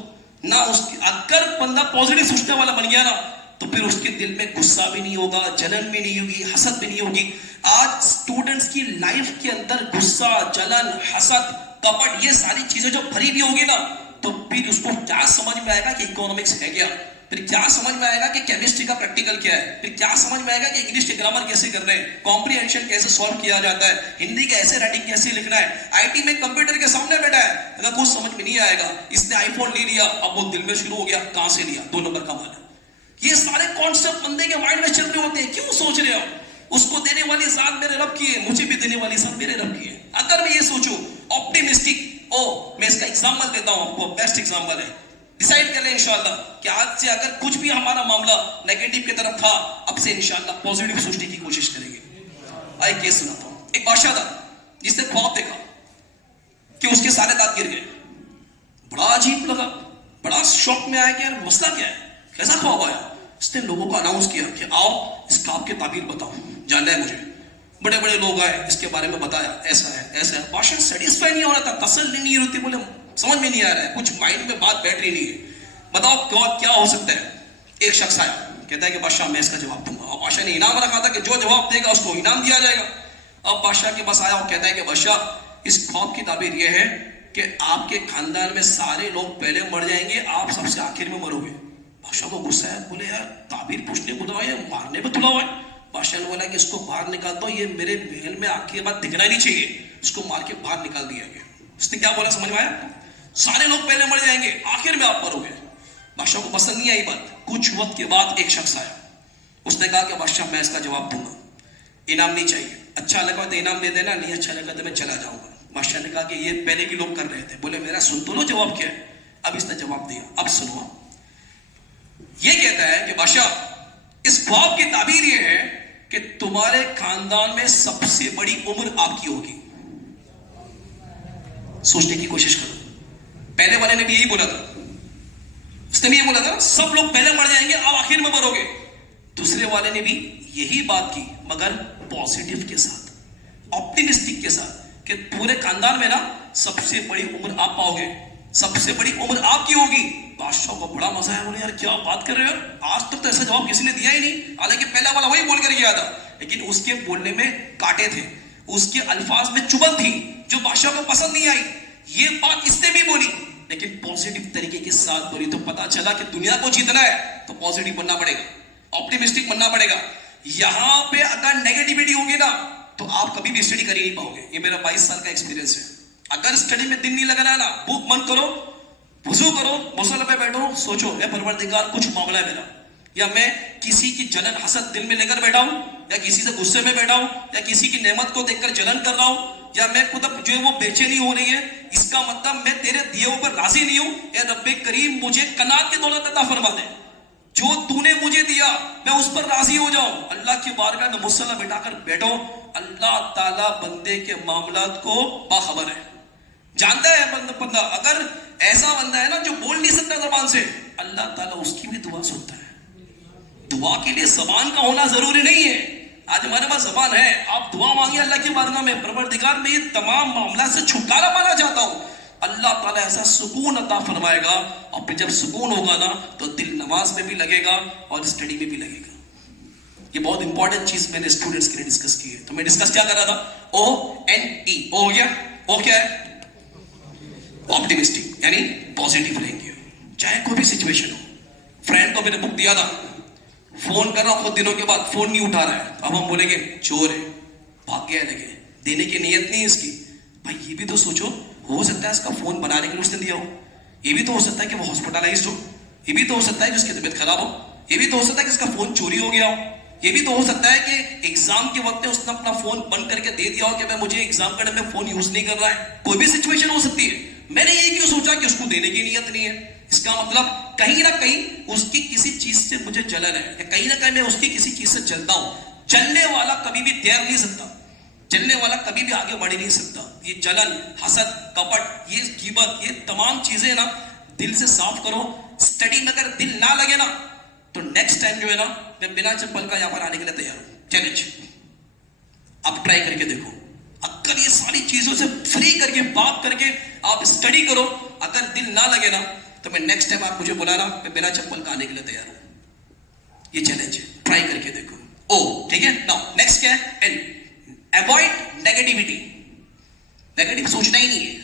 نہ اس کی, اگر بندہ پازیٹیو سوچنے والا بن گیا نا تو پھر اس کے دل میں غصہ بھی نہیں ہوگا, جلن بھی نہیں ہوگی, حسد بھی نہیں ہوگی. آج اسٹوڈنٹس کی لائف کے اندر غصہ, جلن, حسد, کپٹ, یہ ساری چیزیں جو بھری بھی ہوگی نا تو پھر اس کو کیا سمجھ میں آئے گا کہ اکنامکس ہے کیا, پھر کیا سمجھ میں آئے گا کہ کیمسٹری کا پریکٹیکل کیا ہے, پھر کیا سمجھ میں آئے گا کہ انگلش کے گرامر کیسے کرنے ہیں, کمپریہنشن کیسے سالو کیا جاتا ہے, ہندی کا ایسے رائٹنگ کیسے لکھنا ہے. آئی ٹی میں کمپیوٹر کے سامنے بیٹھا ہے, اگر کچھ سمجھ میں نہیں آئے گا, اس نے آئی فون لے لیا, اب وہ دل میں شروع ہو گیا کہاں سے لیا, 2 نمبر کا مانا. یہ سارے کانسیپٹ بندے کے مائنڈ میں چل رہے ہوتے ہیں. کیوں سوچ رہے ہو, اس کو دینے والی ذات میرے رب کی ہے, مجھے بھی دینے والی ذات میرے رب کی ہے. اگر میں یہ سوچوں آپٹیمسٹک, میں اس کا ایگزامپل دیتا ہوں آپ کو, بیسٹ ایگزامپل ہے. ڈیسائیڈ کر لیں انشاءاللہ کہ آج سے اگر کچھ بھی ہمارا معاملہ نیگیٹو کی طرف تھا, اب سے انشاءاللہ پازیٹیو سوچنے کی کوشش کریں گے. آئے کیس سناتا ہوں. ایک بادشاہ تھا جس نے خواب دیکھا کہ اس کے سارے دانت گر گئے. بڑا عجیب لگا, بڑا شوق میں آیا کہ یار مسئلہ کیا ہے, کیسا خواب آیا. اس نے لوگوں کو اناؤنس کیا کہ آؤ اس خواب کی تعبیر بتاؤ, جاننا ہے مجھے. بڑے بڑے لوگ آئے, اس کے بارے میں بتایا, ایسا ہے ایسا ہے. بادشاہ سیٹسفائی نہیں ہو رہا تھا, تسلی نہیں ہوتی, بولے سمجھ میں نہیں آ رہا ہے, کچھ مائنڈ میں بات بیٹھ رہی نہیں ہے, بتاؤ کیا ہو سکتا ہے. ایک شخص آیا, کہتا ہے کہ بادشاہ میں اس کا جواب دوں گا. اور بادشاہ نے انعام رکھا تھا کہ جو جواب دے گا اس کو انعام دیا جائے گا. اب بادشاہ کے پاس آیا اور کہتا ہے کہ بادشاہ اس خواب کی تعبیر یہ ہے کہ آپ کے خاندان میں سارے لوگ پہلے مر جائیں گے, آپ سب سے آخر میں مرو گے. بادشاہ کو غصہ ہے, بولے یار تعبیر پوچھنے کو تو ہے, مارنے پہ تلا ہوا ہے. بادشاہ نے بولا کہ اس کو باہر نکال دو, یہ میرے محل میں آخر کے بعد دکھنا نہیں چاہیے. اس کو مار کے باہر نکال دیا گیا. اس نے کیا بولا سمجھ میں آیا؟ سارے لوگ پہلے مر جائیں گے, آخر میں آپ مرو گے. بادشاہ کو پسند نہیں آئی بات. کچھ وقت کے بعد ایک شخص آیا, اس نے کہا کہ بادشاہ میں اس کا جواب دوں گا, انعام نہیں چاہیے, اچھا لگا تو انعام دے دینا, نہیں اچھا لگا تو میں چلا جاؤں گا. بادشاہ نے کہا کہ یہ پہلے بھی لوگ کر رہے تھے. بولے میرا سن تو لو جواب کیا ہے. اب اس نے جواب دیا, اب سنو. یہ کہتا ہے کہ بادشاہ اس خواب کی تعبیر یہ ہے کہ تمہارے خاندان میں سب سے بڑی عمر آپ کی ہوگی. سوچنے کی کوشش کرو. پہلے والے نے بھی یہی بولا تھا, اس نے بھی یہ بولا تھا سب لوگ پہلے مر جائیں گے, آپ آخر میں مرو گے. دوسرے والے نے بھی یہی بات کی, مگر پازیٹیو کے ساتھ, آپٹیمسٹک کے ساتھ, کہ پورے خاندان میں نا سب سے بڑی عمر آپ پاؤ گے, سب سے بڑی عمر آپ کی ہوگی. بادشاہ کو بڑا مزہ ہے, بولے یار کیا بات کر رہے ہو, آج تک تو ایسا جواب کسی نے دیا ہی نہیں. حالانکہ پہلا والا وہی بول کر گیا تھا, لیکن اس کے بولنے میں کاٹے تھے, اس کے الفاظ میں چبھن تھی جو بادشاہ کو پسند نہیں آئی. یہ بات اس نے بھی بولی, لیکن پازیٹیو طریقے کے ساتھ بولی. تو پتا چلا کہ دنیا کو جیتنا ہے تو پازیٹیو بننا پڑے گا, آپٹیمسٹک بننا پڑے گا. یہاں پہ اگر نیگیٹیوٹی ہوگی نا تو آپ کبھی بھی اسٹڈی کر ہی نہیں پاؤ گے. یہ میرا 22 سال کا ایکسپیرینس ہے. اگر اسٹڈی میں دن نہیں لگ رہا ہے نا, بک بند کرو, وضو کرو, مصلی پہ بیٹھو, سوچو اے پروردگار کچھ معاملہ ہے میرا, یا میں کسی کی جلن حسد دل میں لے کر بیٹھا ہوں, یا کسی سے غصے میں بیٹھا ہوں, یا کسی کی نعمت کو دیکھ کر جلن کر رہا ہوں, یا میں خود جو ہے وہ بے چینی ہو رہی ہے, اس کا مطلب میں تیرے دیے اوپر راضی نہیں ہوں. اے رب کریم مجھے قناعت کی دولت عطا فرما دے, جو تو نے مجھے دیا میں اس پر راضی ہو جاؤں. اللہ کی بارگاہ میں مصلی بٹھا کر بیٹھو. اللہ تعالیٰ بندے کے معاملات کو باخبر ہے, جانتا ہے بندہ. اگر ایسا بندہ ہے نا جو بول نہیں سکتا زبان سے, اللہ تعالیٰ اس کی بھی دعا سنتا ہے. دعا کے لیے زبان کا ہونا ضروری نہیں ہے. آج ہمارے پاس زبان ہے, آپ دعا مانگیے اللہ کی بارگاہ میں, پروردگار میں یہ تمام معاملات سے چھٹکارا پانا چاہتا ہوں. اللہ تعالیٰ ایسا سکون عطا فرمائے گا, اور پھر جب سکون ہوگا نا تو دل نماز میں بھی لگے گا اور اسٹڈی میں بھی لگے گا. یہ بہت امپورٹنٹ چیز میں نے اسٹوڈنٹس کے لیے ڈسکس کی ہے. تو میں ڈسکس کیا کر رہا تھا, ONE, ہو گیا. او کیا ہے, آپٹیمسٹک, یعنی پازیٹیو رہیں گے چاہے کوئی بھی سچویشن ہو. فرینڈ کو میں نے بک دیا تھا, فون کر رہا ہوں, خود دنوں کے بعد فون نہیں اٹھا رہا ہے. اب ہم بولیں گے چور ہے, بھاگ گیا لگے, دینے کی نیت نہیں ہے اس کی. بھائی یہ بھی تو سوچو, ہو سکتا ہے اس کا فون بنانے کے لیے اس نے دیا ہو, یہ بھی تو ہو سکتا ہے کہ وہ ہاسپٹلائزڈ ہو, یہ بھی تو ہو سکتا ہے کہ اس کی طبیعت خراب ہو, یہ بھی تو ہو سکتا ہے کہ اس کا فون چوری ہو گیا ہو, یہ بھی تو ہو سکتا ہے کہ ایگزام کے وقت اس نے اپنا فون بند کر کے دے دیا ہو کہ میں مجھے ایگزام کرنے میں فون یوز نہیں کر رہا ہے. کوئی بھی سچویشن ہو سکتی ہے. میں نے یہ کیوں سوچا کہ اس کو دینے کی نیت نہیں ہے, اس کا مطلب کہیں نہ کہیں اس کی کسی چیز سے مجھے جلن ہے, یا کہیں نہ کہیں میں اس کی کسی چیز سے جلتا ہوں. جلنے والا کبھی بھی تیر نہیں سکتا, جلنے والا کبھی بھی آگے بڑھ نہیں سکتا. یہ جلن, حسد, کپٹ, یہ غیبت, یہ تمام چیزیں نا دل سے صاف کرو. اسٹڈی میں اگر دل نہ لگے نا تو نیکسٹ ٹائم جو ہے نا میں بنا چپل کا یہاں پر آنے کے لیے تیار ہوں. چیلنج آپ ٹرائی کر کے دیکھو. اگر یہ ساری چیزوں سے فری کر کے بات کر کے آپ اسٹڈی کرو, اگر دل نہ لگے نا تو میں نیکسٹ ٹائم آپ مجھے بلانا, میں بنا چپل کا آنے کے لیے تیار ہوں. یہ چیلنج ہے, ٹرائی کر کے دیکھو. او ٹھیک ہے. ناؤ نیکسٹ کیا ہے, این اوائڈ نیگیٹیوٹی. نیگیٹو سوچنا ہی نہیں ہے.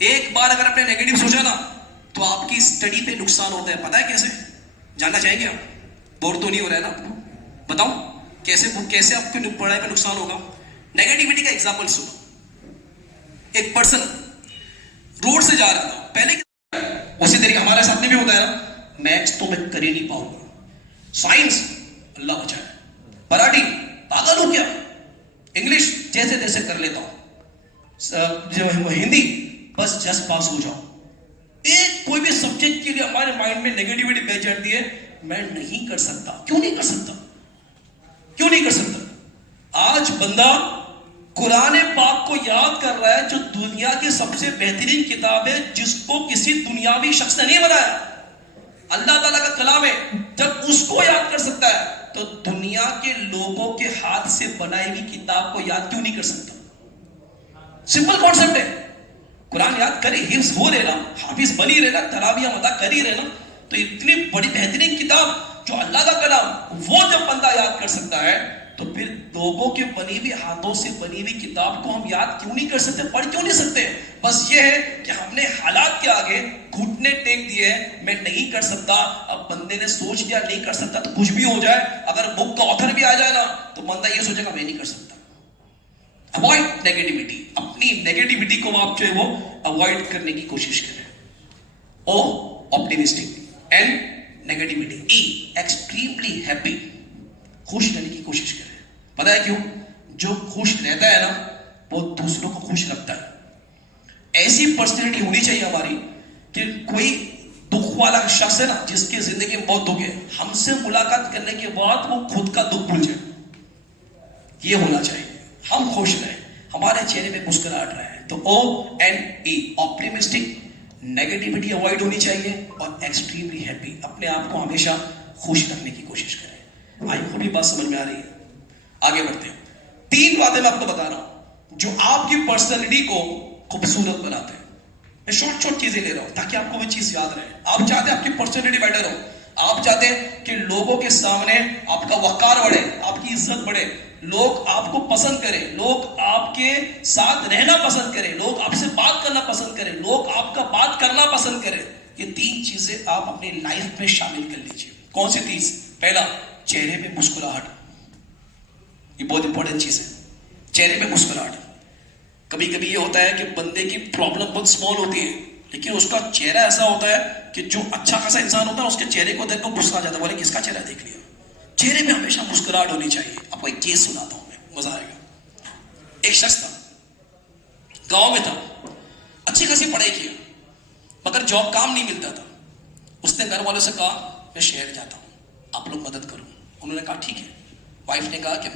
ایک بار اگر آپ نے نیگیٹو سوچا نا تو آپ کی اسٹڈی پہ نقصان ہوتا ہے. پتا ہے کیسے, جاننا چاہیں گے آپ؟ بور تو نہیں ہو رہا ہے نا آپ کو, بتاؤں کیسے آپ کی پڑھائی پہ نقصان ہوگا. نیگیٹیوٹی کا ایگزامپل سنو. ایک پرسن روڈ سے جا رہا تھا, پہلے اسی طریقے ہمارے ساتھ میں بھی ہوتا ہے نا, میتھس تو میں کر ہی نہیں پاؤں گا, سائنس اللہ بچائے, مراٹھی پاگل ہو کیا, انگلش جیسے تیسے کر لیتا ہوں, ہندی بس جسٹ پاس ہو جاؤ. ایک کوئی بھی سبجیکٹ کے لیے ہمارے مائنڈ میں نیگیٹیوٹی بیٹھ جاتی ہے, میں نہیں کر سکتا. کیوں نہیں کر سکتا, کیوں نہیں کر سکتا؟ آج بندہ قرآن پاک کو یاد کر رہا ہے جو دنیا کی سب سے بہترین کتاب ہے, جس کو کسی دنیاوی شخص نے نہیں بنایا. اللہ تعالیٰ کا کلام ہے، جب اس کو یاد کر سکتا ہے تو دنیا کے لوگوں کے ہاتھ سے بنائی ہوئی کتاب کو یاد کیوں نہیں کر سکتا؟ سمپل کانسیپٹ ہے. قرآن یاد کرے، حفظ ہو رہے نا، حافظ بنی رہے نا، تراویح ادا کر ہی رہے نا، تو اتنی بڑی بہترین کتاب جو اللہ کا کلام، وہ جب بندہ یاد کر سکتا ہے تو پھر لوگوں کے بنی ہوئی ہاتھوں سے بنی ہوئی کتاب کو ہم یاد کیوں نہیں کر سکتے، پڑھ کیوں نہیں سکتے؟ بس یہ ہے کہ ہم نے حالات کے آگے گھٹنے ٹیک دیے ہیں، میں نہیں کر سکتا. اب بندے نے سوچ لیا نہیں کر سکتا تو کچھ بھی ہو جائے، اگر بک کا آتھر بھی آ جائے نا تو بندہ یہ سوچے گا میں نہیں کر سکتا. اوائڈ نیگیٹیوٹی، اپنی نیگیٹیوٹی کو آپ جو ہے وہ اوائڈ کرنے کی کوشش کریں. O optimistic and negativity. E extremely happy, خوش رہنے کی کوشش کریں. پتہ ہے کیوں؟ جو خوش رہتا ہے نا وہ دوسروں کو خوش رکھتا ہے. ایسی پرسنالٹی ہونی چاہیے ہماری کہ کوئی دکھ والا شخص ہے نا جس کی زندگی میں بہت دکھ ہے، ہم سے ملاقات کرنے کے بعد وہ خود کا دکھ بھول جائے. یہ ہونا چاہیے، ہم خوش رہیں، ہمارے چہرے میں مسکراہٹ رہے. تو O and E optimistic, negativity avoid ہونی چاہیے، اور ایکسٹریملی ہیپی، اپنے آپ کو ہمیشہ خوش رکھنے کی کوشش کریں. آئی ہوپ یہ بات سمجھ میں آ رہی ہے. آگے بڑھتے ہیں. 3 باتیں میں آپ کو بتا رہا ہوں جو آپ کی پرسنالٹی کو خوبصورت بناتے ہیں. میں چھوٹ چیزیں لے رہا ہوں تاکہ آپ کو وہ چیز یاد رہے. آپ چاہتے ہیں آپ کی پرسنالٹی بیٹر ہو، آپ چاہتے ہیں کہ لوگوں کے سامنے آپ کا وقار بڑھے، آپ کی عزت بڑھے، لوگ آپ کو پسند کریں، لوگ آپ کے ساتھ رہنا پسند کریں، لوگ آپ سے بات کرنا پسند کریں، لوگ آپ کا بات کرنا پسند کریں. یہ 3 چیزیں آپ اپنی لائف میں شامل کر لیجیے. کون سی 3؟ پہلا، چہرے پہ مسکراہٹ. یہ بہت امپورٹنٹ چیز ہے، چہرے پہ مسکراہٹ. کبھی کبھی یہ ہوتا ہے کہ بندے کی پرابلم بہت اسمال ہوتی ہے لیکن اس کا چہرہ ایسا ہوتا ہے کہ جو اچھا خاصا انسان ہوتا ہے اس کے چہرے کو دیکھ کر غصہ آ جاتا ہے، بولے کس کا چہرہ دیکھ لیا. چہرے میں ہمیشہ مسکراہٹ ہونی چاہیے. آپ کو ایک کیس سناتا ہوں میں، مزہ آئے گا. ایک شخص تھا، گاؤں میں تھا، اچھی خاصی پڑھائی کیا مگر جاب کام نہیں ملتا تھا. اس نے گھر والوں سے کہا میں شہر جاتا ہوں، آپ لوگ مدد کرو. انہوں نے کہا ٹھیک ہے. وائف نے کہا کہ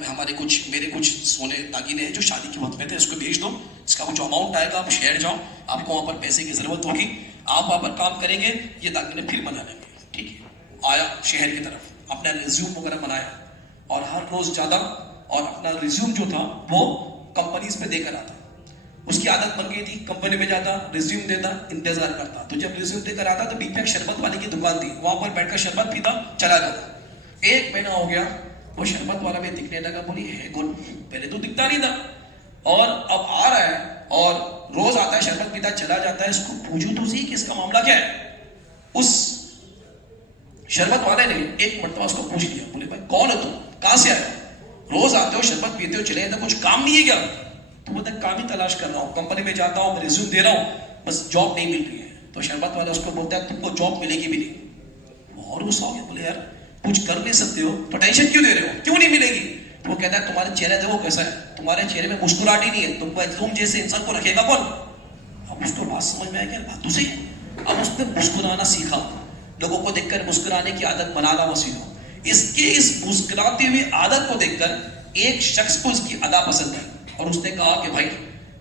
میرے کچھ سونے داگینے ہیں جو شادی کے وقت میں تھے، اس کو بیچ دو، اس کا کچھ اماؤنٹ آئے گا، آپ شہر جاؤ، آپ کو وہاں پر پیسے کی ضرورت ہوگی، آپ وہاں پر کام کریں گے، یہ داگینے پھر بنا لیں گے. ٹھیک ہے. آیا شہر کی طرف، اپنا ریزیوم وغیرہ بنایا اور ہر روز جاتا اور اپنا ریزیوم جو تھا وہ کمپنیز پہ دے کر آتا. اس کی عادت بن گئی تھی، کمپنی میں جاتا، ریزیوم دیتا، انتظار کرتا. تو جب ریزیوم دے کر آتا تو بیچ میں ایک شربت والے کی دکان تھی، وہاں پر بیٹھ کر شربت پیتا چلا جاتا. 1 مہینہ ہو گیا، وہ شربت والا بھی دکھنے لگا. بولی ہے کون؟ پہلے تو دکھتا نہیں تھا اور اب آ رہا ہے اور روز آتا ہے، شربت پیتا چلا جاتا ہے. اس کو پوچھو تو صحیح کہ اس کا معاملہ کیا ہے. اس شربت والے نے ایک مرتبہ اس کو پوچھ لیا، بولے بھائی کون ہو تم، کہاں سے آئے؟ روز آتے ہو، شربت پیتے ہو، چلے جاتے ہو، کچھ کام نہیں ہے کیا؟ تو بولتا ہے کام ہی تلاش کر رہا ہوں، کمپنی میں جاتا ہوں، ریزیوم دے رہا ہوں، بس جاب نہیں مل رہی ہے. تو شربت والا اس کو بولتا ہے تم کو جاب ملے گی بھی نہیں. اور غصہ ہو گیا، بولے یار کچھ کر نہیں سکتے ہو تو ٹینشن کیوں دے رہے ہو، کیوں نہیں ملے گی؟ تو وہ کہتا ہے تمہارے چہرے دیکھو کیسا ہے، تمہارے چہرے میں مسکراہٹ ہی نہیں ہے، تم جیسے انسان کو رکھے گا کون؟ اب اس کو بات سمجھ میں آئی کہ بات تو صحیح ہے. اب اس نے مسکرانا سیکھا، لوگوں کو دیکھ کر مسکرانے کی عادت بنانا وہ سیکھا. اس مسکراتی ہوئی عادت کو دیکھ کر ایک شخص کو اس کی ادا پسند آئی اور اس نے کہا کہ بھائی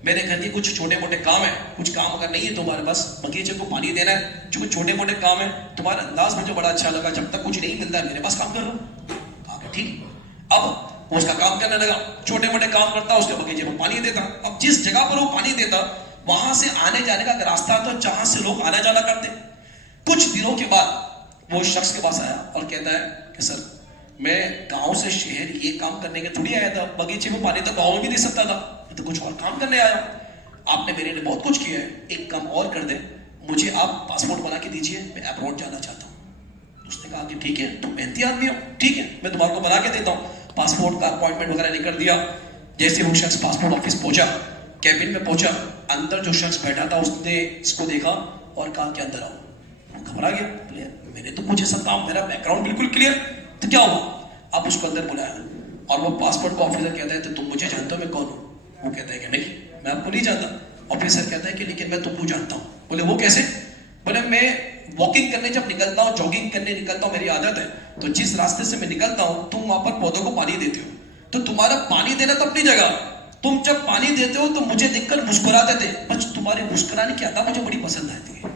میرے گھر کے کچھ چھوٹے موٹے کام ہیں، کچھ کام اگر نہیں ہے تمہارے پاس، بغیچے کو پانی دینا ہے، جو کچھ چھوٹے موٹے کام ہیں، تمہارا انداز مجھے بڑا اچھا لگا، جب تک کچھ نہیں ملتا ہے میرے پاس کام کر رہا ہوں. کہا کہ ٹھیک. اب وہ اس کا کام کرنے لگا، چھوٹے موٹے کام کرتا، اس کے بغیچے میں پانی دیتا. اب جس جگہ پر وہ پانی دیتا وہاں سے آنے جانے کا راستہ تھا جہاں سے لوگ آنا جانا کرتے. کچھ دنوں کے بعد وہ شخص کے پاس آیا اور کہتا ہے کہ سر میں گاؤں سے شہر یہ کام کرنے کے تھوڑی آیا تھا، بغیچے میں پانی تو گاؤں میں بھی دے سکتا تھا، میں تو کچھ اور کام کرنے آیا. آپ نے میرے لیے بہت کچھ کیا ہے، ایک کام اور کر دیں، مجھے آپ پاسپورٹ بنا کے دیجئے، میں ابراڈ جانا چاہتا ہوں. اس نے کہا کہ ٹھیک ہے، تم محنتی آدمی ہو، ٹھیک ہے میں تمہارے کو بنا کے دیتا ہوں. پاسپورٹ کا اپوائنٹمنٹ وغیرہ نہیں کر دیا. جیسے وہ شخص پاسپورٹ آفس پہنچا، کیبن میں پہنچا، اندر جو شخص بیٹھا تھا اس نے اس کو دیکھا اور کہا کہ اندر آؤ. وہ گھبرا گیا، میں نے تو مجھے سب کام، میرا بیک گراؤنڈ بالکل کلیئر، تو کیا ہوا؟ اب اس کو اندر بلایا اور وہ پاسپورٹ کا آفیسر کہتا ہے تو تم مجھے جانتے ہو میں کون ہوں؟ وہ کہتا ہے کہ نہیں میں آپ کو نہیں جانتا. آفیسر کہتا ہے کہ لیکن میں تم کو جانتا ہوں. بولے وہ کیسے؟ بولے میں واکنگ کرنے جب نکلتا ہوں، جاگنگ کرنے نکلتا ہوں، میری عادت ہے، تو جس راستے سے میں نکلتا ہوں تم وہاں پر پودوں کو پانی دیتے ہو، تو تمہارا پانی دینا تو اپنی جگہ، تم جب پانی دیتے ہو تو مجھے دیکھ کر مسکراتے تھے، بس تمہاری مسکرانے کی عادت مجھے بڑی پسند آتی ہے.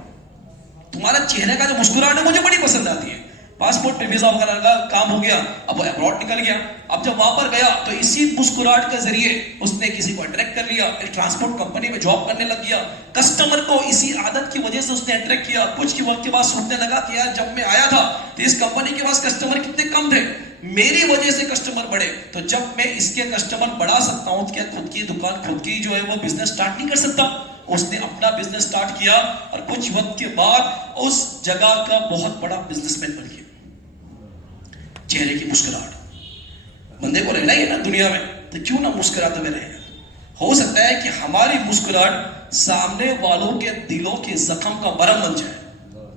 تمہارا چہرے کا جو مسکراہٹ ہے مجھے بڑی پسند آتی ہے. پاسپورٹ پہ ویزا وغیرہ کا کام ہو گیا, اب وہ ابراڈ نکل گیا, اب جب وہاں پر گیا تو اسی مسکراہٹ کے ذریعے اس نے کسی کو اٹریکٹ کر لیا, ایک ٹرانسپورٹ کمپنی میں جاب کرنے لگ گیا, کسٹمر کو اسی عادت کی وجہ سے اس نے اٹریکٹ کیا. کچھ وقت کے بعد سوچنے لگا کہ یار جب میں آیا تھا تو اس کمپنی کے پاس کسٹمر کتنے کم تھے, میری وجہ سے کسٹمر بڑھے, تو جب میں اس کے کسٹمر بڑھا سکتا ہوں تو کیا خود کی دکان خود کی جو ہے وہ بزنس سٹارٹ نہیں کر سکتا؟ اس نے اپنا بزنس سٹارٹ کیا اور کچھ وقت کے بعد اس جگہ کا بہت بڑا بزنس مین بن گیا. چہرے کی مسکراہٹ بندے کو رہنا ہی ہے نا دنیا میں, تو کیوں نہ مسکراتے ہوئے رہے. ہو سکتا ہے کہ ہماری مسکراہٹ سامنے والوں کے دلوں کے زخم کا مرہم بن جائے.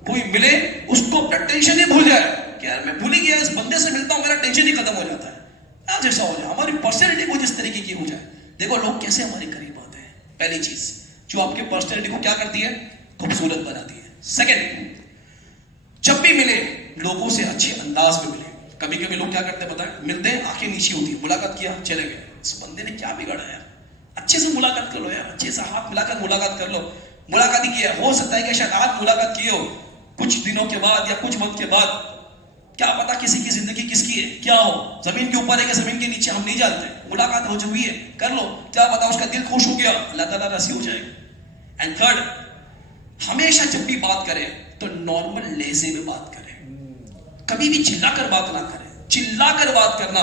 کوئی ملے اس کو اپنا ٹینشن ہی بھول جائے کہ یار میں بھول ہی گیا, اس بندے سے ملتا ہوں میرا ٹینشن ہی ختم ہو جاتا ہے. آج ایسا ہو جائے, ہماری پرسنالٹی کچھ اس طریقے کی ہو جائے. دیکھو لوگ کیسے ہمارے قریب آتے ہیں. پہلی چیز جو آپ کے پرسنالٹی کو کیا کرتی ہے, خوبصورت بناتی ہے. سیکنڈ, جب بھی ملے لوگوں سے اچھے انداز میں ملے. کبھی کبھی لوگ کیا کرتے ہیں پتہ ہے, ملتے ہیں آنکھیں نیچی ہوتی ہے, ملاقات کیا چلے گئے, اس بندے نے کیا بگاڑا ہے, اچھے سے ملاقات کر لو یار, اچھے سے ہاتھ ملا کر ملاقات کر لو. ملاقات ہی کیا, ہو سکتا ہے کہ شاید آپ ملاقات کیے ہو, کچھ دنوں کے بعد یا کچھ وقت کے بعد کیا پتا کسی کی زندگی کس کی ہے, کیا ہو, زمین کے اوپر ہے کہ زمین کے نیچے, ہم نہیں جانتے. ملاقات ہو چکی ہے, کر لو, کیا پتا اس کا دل خوش ہو گیا, اللہ تعالیٰ راضی ہو جائے گا. اینڈ تھرڈ, ہمیشہ جب بھی بات کریں تو نارمل لہجے میں بات کریں, کبھی بھی چلا کر بات نہ کریں. چلا کر بات کرنا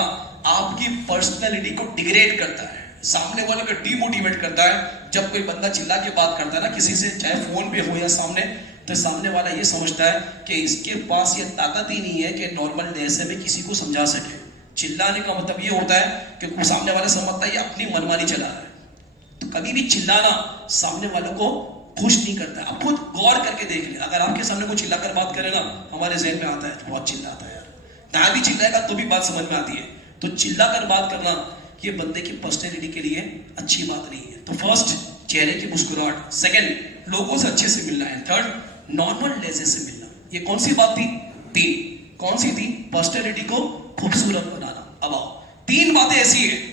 آپ کی پرسنالٹی کو ڈیگریڈ کرتا ہے, سامنے والے کو ڈی موٹیویٹ کرتا ہے. جب کوئی بندہ چلا کے بات کرتا ہے نا کسی سے, چاہے فون پہ ہو یا سامنے, تو سامنے والا یہ سمجھتا ہے کہ اس کے پاس یہ طاقت ہی نہیں ہے کہ نارمل لہجے میں کسی کو سمجھا سکے. چلانے کا مطلب یہ ہوتا ہے کہ سامنے والا سمجھتا ہے یہ اپنی منمانی چلا رہا ہے. تو کبھی بھی چلانا سامنے والوں کو خوش نہیں کرتا ہے. آپ خود غور کر کے دیکھ لیں, اگر آپ کے سامنے کوئی چلا کر بات کرے نا, ہمارے ذہن میں آتا ہے بہت چلاتا ہے یار, نہ بھی چلائے گا تو بھی بات سمجھ میں آتی ہے. تو چلا کر بات کرنا یہ بندے کی پرسنالٹی کے لیے اچھی بات نہیں ہے. تو فرسٹ, چہرے کی مسکراہٹ. سیکنڈ, لوگوں سے اچھے سے ملنا ہے. تھرڈ, نارمل لہجے سے ملنا. یہ کون سی بات تھی؟ تین. کون سی تھی؟ پرسنالٹی کو خوبصورت بنانا. اب آؤ, تین باتیں ایسی ہیں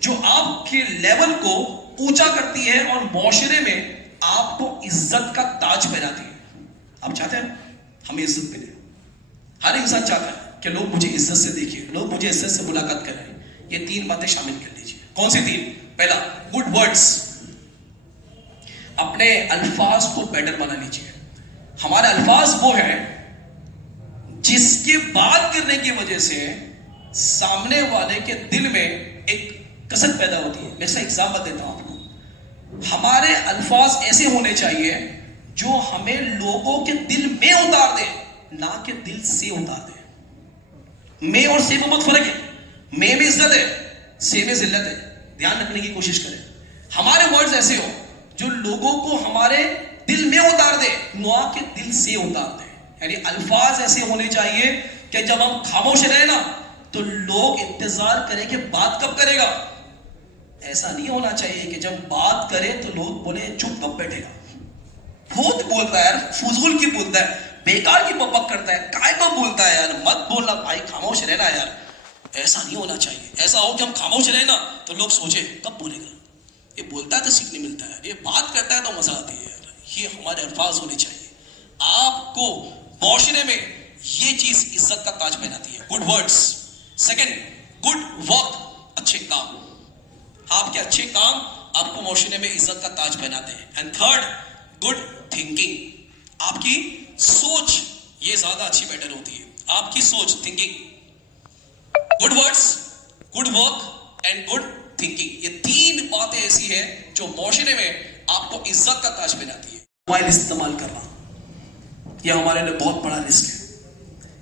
جو آپ کے لیول کو اونچا کرتی ہے اور معاشرے میں آپ کو عزت کا تاج پہناتی ہے. آپ چاہتے ہیں ہمیں عزت ملے؟ ہر انسان چاہتا ہے کہ لوگ مجھے عزت سے دیکھیں, لوگ مجھے عزت سے ملاقات کریں. یہ تین باتیں شامل کر لیجیے. کون سی تین؟ پہلا, گڈ ورڈز. اپنے الفاظ کو بیٹر بنا لیجیے. ہمارے الفاظ وہ ہیں جس کے بات کرنے کی وجہ سے سامنے والے کے دل میں ایک کسر پیدا ہوتی ہے. میں اس کا ایگزامپل دیتا ہوں آپ کو. ہمارے الفاظ ایسے ہونے چاہیے جو ہمیں لوگوں کے دل میں اتار دے, نہ کہ دل سے اتار دے. میں اور سے میں بہت فرق ہے. میں عزت ہے, سے میں ذلت ہے. دھیان رکھنے کی کوشش کریں. ہمارے ورڈز ایسے ہو جو لوگوں کو ہمارے دل میں اتار دے, نہ کہ دل سے اتار دے. یعنی الفاظ ایسے ہونے چاہیے کہ جب ہم خاموش رہے نا تو لوگ انتظار کریں کہ بات کب کرے گا. ایسا نہیں ہونا چاہیے کہ جب بات کرے تو لوگ بولے چپ کب بیٹھے گا, بہت بولتا ہے یار, فضول کی بولتا ہے, بیکار کی بپک کرتا ہے, کائے کو بولتا ہے یار, مت بولنا بھائی, خاموش رہنا یار. ایسا نہیں ہونا چاہیے. ایسا ہو کہ ہم خاموش رہے نا تو لوگ سوچے کب بولے گا, یہ بولتا ہے تو سیکھنے ملتا ہے, یہ بات کرتا ہے تو مزہ آتی ہے یار. یہ ہمارے الفاظ ہونے چاہیے. آپ کو معاشرے میں یہ چیز عزت کا تاج پہناتی ہے, good words. Second, good work, اچھے کام. آپ کے اچھے کام آپ کو معاشرے میں عزت کا تاج پہناتے ہیں. And third, good thinking. آپ کی سوچ یہ زیادہ اچھی بیٹر ہوتی ہے. آپ کی سوچ, thinking. Good words, good work and good thinking, یہ تین باتیں ایسی ہیں جو معاشرے میں آپ کو عزت کا تاج پہناتی ہے. موبائل استعمال کرنا یہ ہمارے لیے بہت بڑا رسک ہے.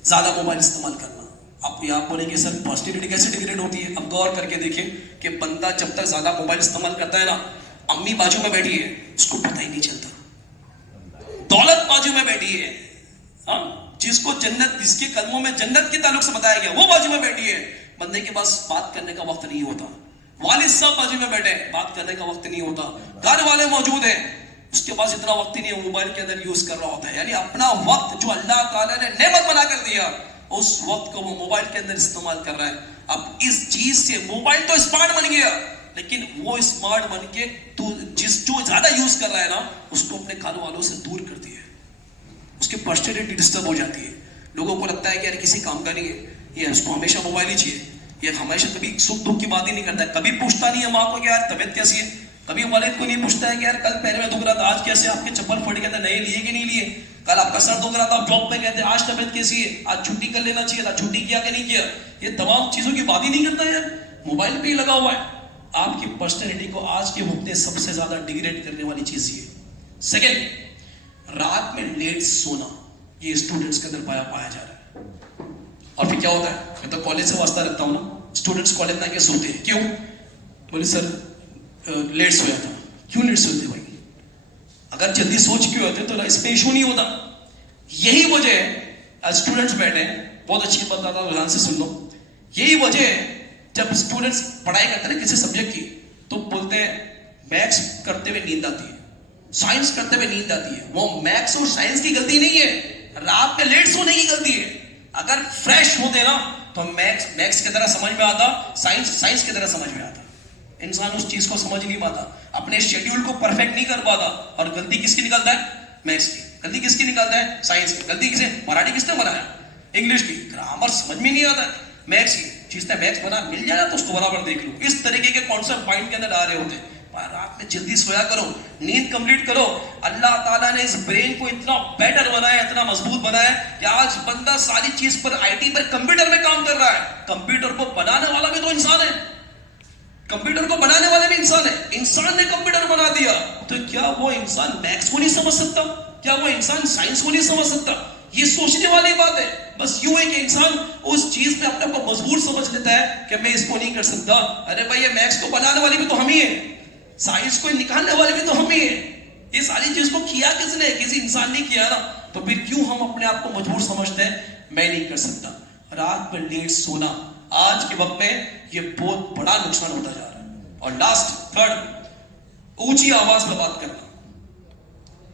زیادہ موبائل استعمال کرنا. آپ یہاں بولیں گے سر پازیٹیوٹی کیسے ڈیگریڈ ہوتی ہے؟ اب غور کر کے دیکھیں کہ بندہ جب تک زیادہ موبائل استعمال کرتا ہے نا, امی بازو میں بیٹھی ہے اس کو پتہ ہی نہیں چلتا, دولت بازو میں بیٹھی ہے, ہاں جس کو جنت, جس کے قدموں میں جنت کے تعلق سے بتایا گیا وہ بازو میں بیٹھی ہے, بندے کے پاس بات کرنے کا وقت نہیں ہوتا. والد صاحب بازو میں بیٹھے, بات کرنے کا وقت نہیں ہوتا. گھر والے موجود ہیں, اس کے پاس اتنا وقت ہی نہیں ہے, موبائل کے اندر یوز کر رہا ہوتا ہے. یعنی اپنا وقت جو اللہ تعالیٰ نے نعمت بنا کر دیا, اس وقت کو وہ موبائل کے اندر استعمال کر رہا ہے. اب اس چیز سے موبائل تو اسمارٹ بن گیا, لیکن وہ اسمارٹ بن کے تو جو زیادہ یوز کر رہا ہے نا, اس کو اپنے گھر والوں سے دور کر دیا, اس کی پرسنالٹی ڈسٹرب ہو جاتی ہے. لوگوں کو لگتا ہے کہ یار کسی کام کا نہیں ہے, یہ اس کو ہمیشہ موبائل ہی چاہیے, یہ ہمیشہ کبھی سکھ دکھ کی بات ہی نہیں کرتا ہے, کبھی پوچھتا نہیں ہے ماں کو کہ یار طبیعت کیسی ہے, کبھی والد کو نہیں پوچھتا ہے کہ یار کل پیر میں دکھ رہا تھا, آج کیسے آپ کے چپل پھٹ گئے تھے, نئے لیے کہ نہیں لیے, کل آپ کا سر دکھ رہا تھا, آپ جاب پہ گئے تھے, آج طبیعت کیسی ہے, آج چھٹی کر لینا چاہیے تھا, چھٹی کیا کہ نہیں کیا, یہ تمام چیزوں کی بات ہی نہیں کرتا یار, موبائل پہ ہی لگا ہوا ہے. آپ کی پرسنالٹی کو آج کے وقت میں سب سے زیادہ ڈیگریڈ کرنے والی چیز یہ. سیکنڈ, رات میں لیٹ سونا, یہ اسٹوڈنٹس کے اندر پایا جا رہا ہے. اور پھر کیا ہوتا ہے, میں تو کالج سے واسطہ رکھتا ہوں نا, اسٹوڈنٹس کالج میں کے سوتے ہیں, کیوں, بولے سر لیٹ سویا تھا. کیوں لیٹ سوتے بھائی, اگر جلدی سوچ کے ہوتے تو اس پہ ایشو نہیں ہوتا. یہی وجہ ہے, اسٹوڈنٹس بیٹھے ہیں, بہت اچھی بات بتا, دھیان سے سن لو, یہی وجہ ہے جب اسٹوڈنٹس پڑھائی کرتے ہیں کسی سبجیکٹ کی تو بولتے ہیں میتھس کرتے ہوئے نیند آتی ہے, سائنس کرتے ہوئے نیند آتی ہے. وہ میتھس اور سائنس کی غلطی نہیں ہے, رات میں لیٹ سونے کی غلطی ہے. اگر فریش ہوتے نا تو میتھس کی طرح سمجھ میں آتا, سائنس کی طرح سمجھ میں آتا. انسان اس چیز کو سمجھ نہیں پاتا, اپنے شیڈیول کو پرفیکٹ نہیں کر پاتا, اور غلطی کس کی نکلتا ہے, میتھس کی. غلطی کس کی نکلتا ہے, سائنس کی. غلطی کسے, مراٹھی کس نے بنایا, انگلش کی. گرامر سمجھ میں نہیں آتا ہے, میتھس کی. چیز نے میتھس بنا مل جائے تو اس کو برابر دیکھ لو. اس طریقے کے کانسیپٹ مائنڈ کے اندر آ رہے ہوتے ہیں. رات میں جلدی سویا کرو, نیند کمپلیٹ کرو. اللہ تعالیٰ نے اس برین کو اتنا بیٹر بنایا, اتنا مضبوط بنایا کہ آج بندہ ساری چیز پر, آئی ٹی پر, کمپیوٹر میں کام کر رہا ہے. کمپیوٹر کو بنانے والا بھی تو انسان ہے, کمپیوٹر کو بنانے والے بھی انسان ہے. انسان نے کمپیوٹر بنا دیا تو کیا وہ انسان میتھس کو نہیں سمجھ سکتا, کیا وہ انسان سائنس کو نہیں سمجھ سکتا. یہ سوچنے والی بات ہے. بس یوں ہے کہ انسان اس چیز میں اپنے کو مجبور سمجھ لیتا ہے کہ میں اس کو نہیں کر سکتا. ارے بھائی, یہ میتھس کو بنانے والی بھی تو ہم ہی ہیں, سائنس کو نکالنے والے بھی تو ہم ہی ہیں. یہ ساری چیز کو کیا کس نے, کسی انسان نے کیا نا. تو پھر کیوں ہم اپنے آپ کو مجبور سمجھتے ہیں, میں نہیں کر سکتا. رات میں لیٹ سونا آج کے وقت میں یہ بہت بڑا نقصان ہوتا جا رہا ہے. اور لاسٹ, تھرڈ, اونچی آواز میں بات کرنا.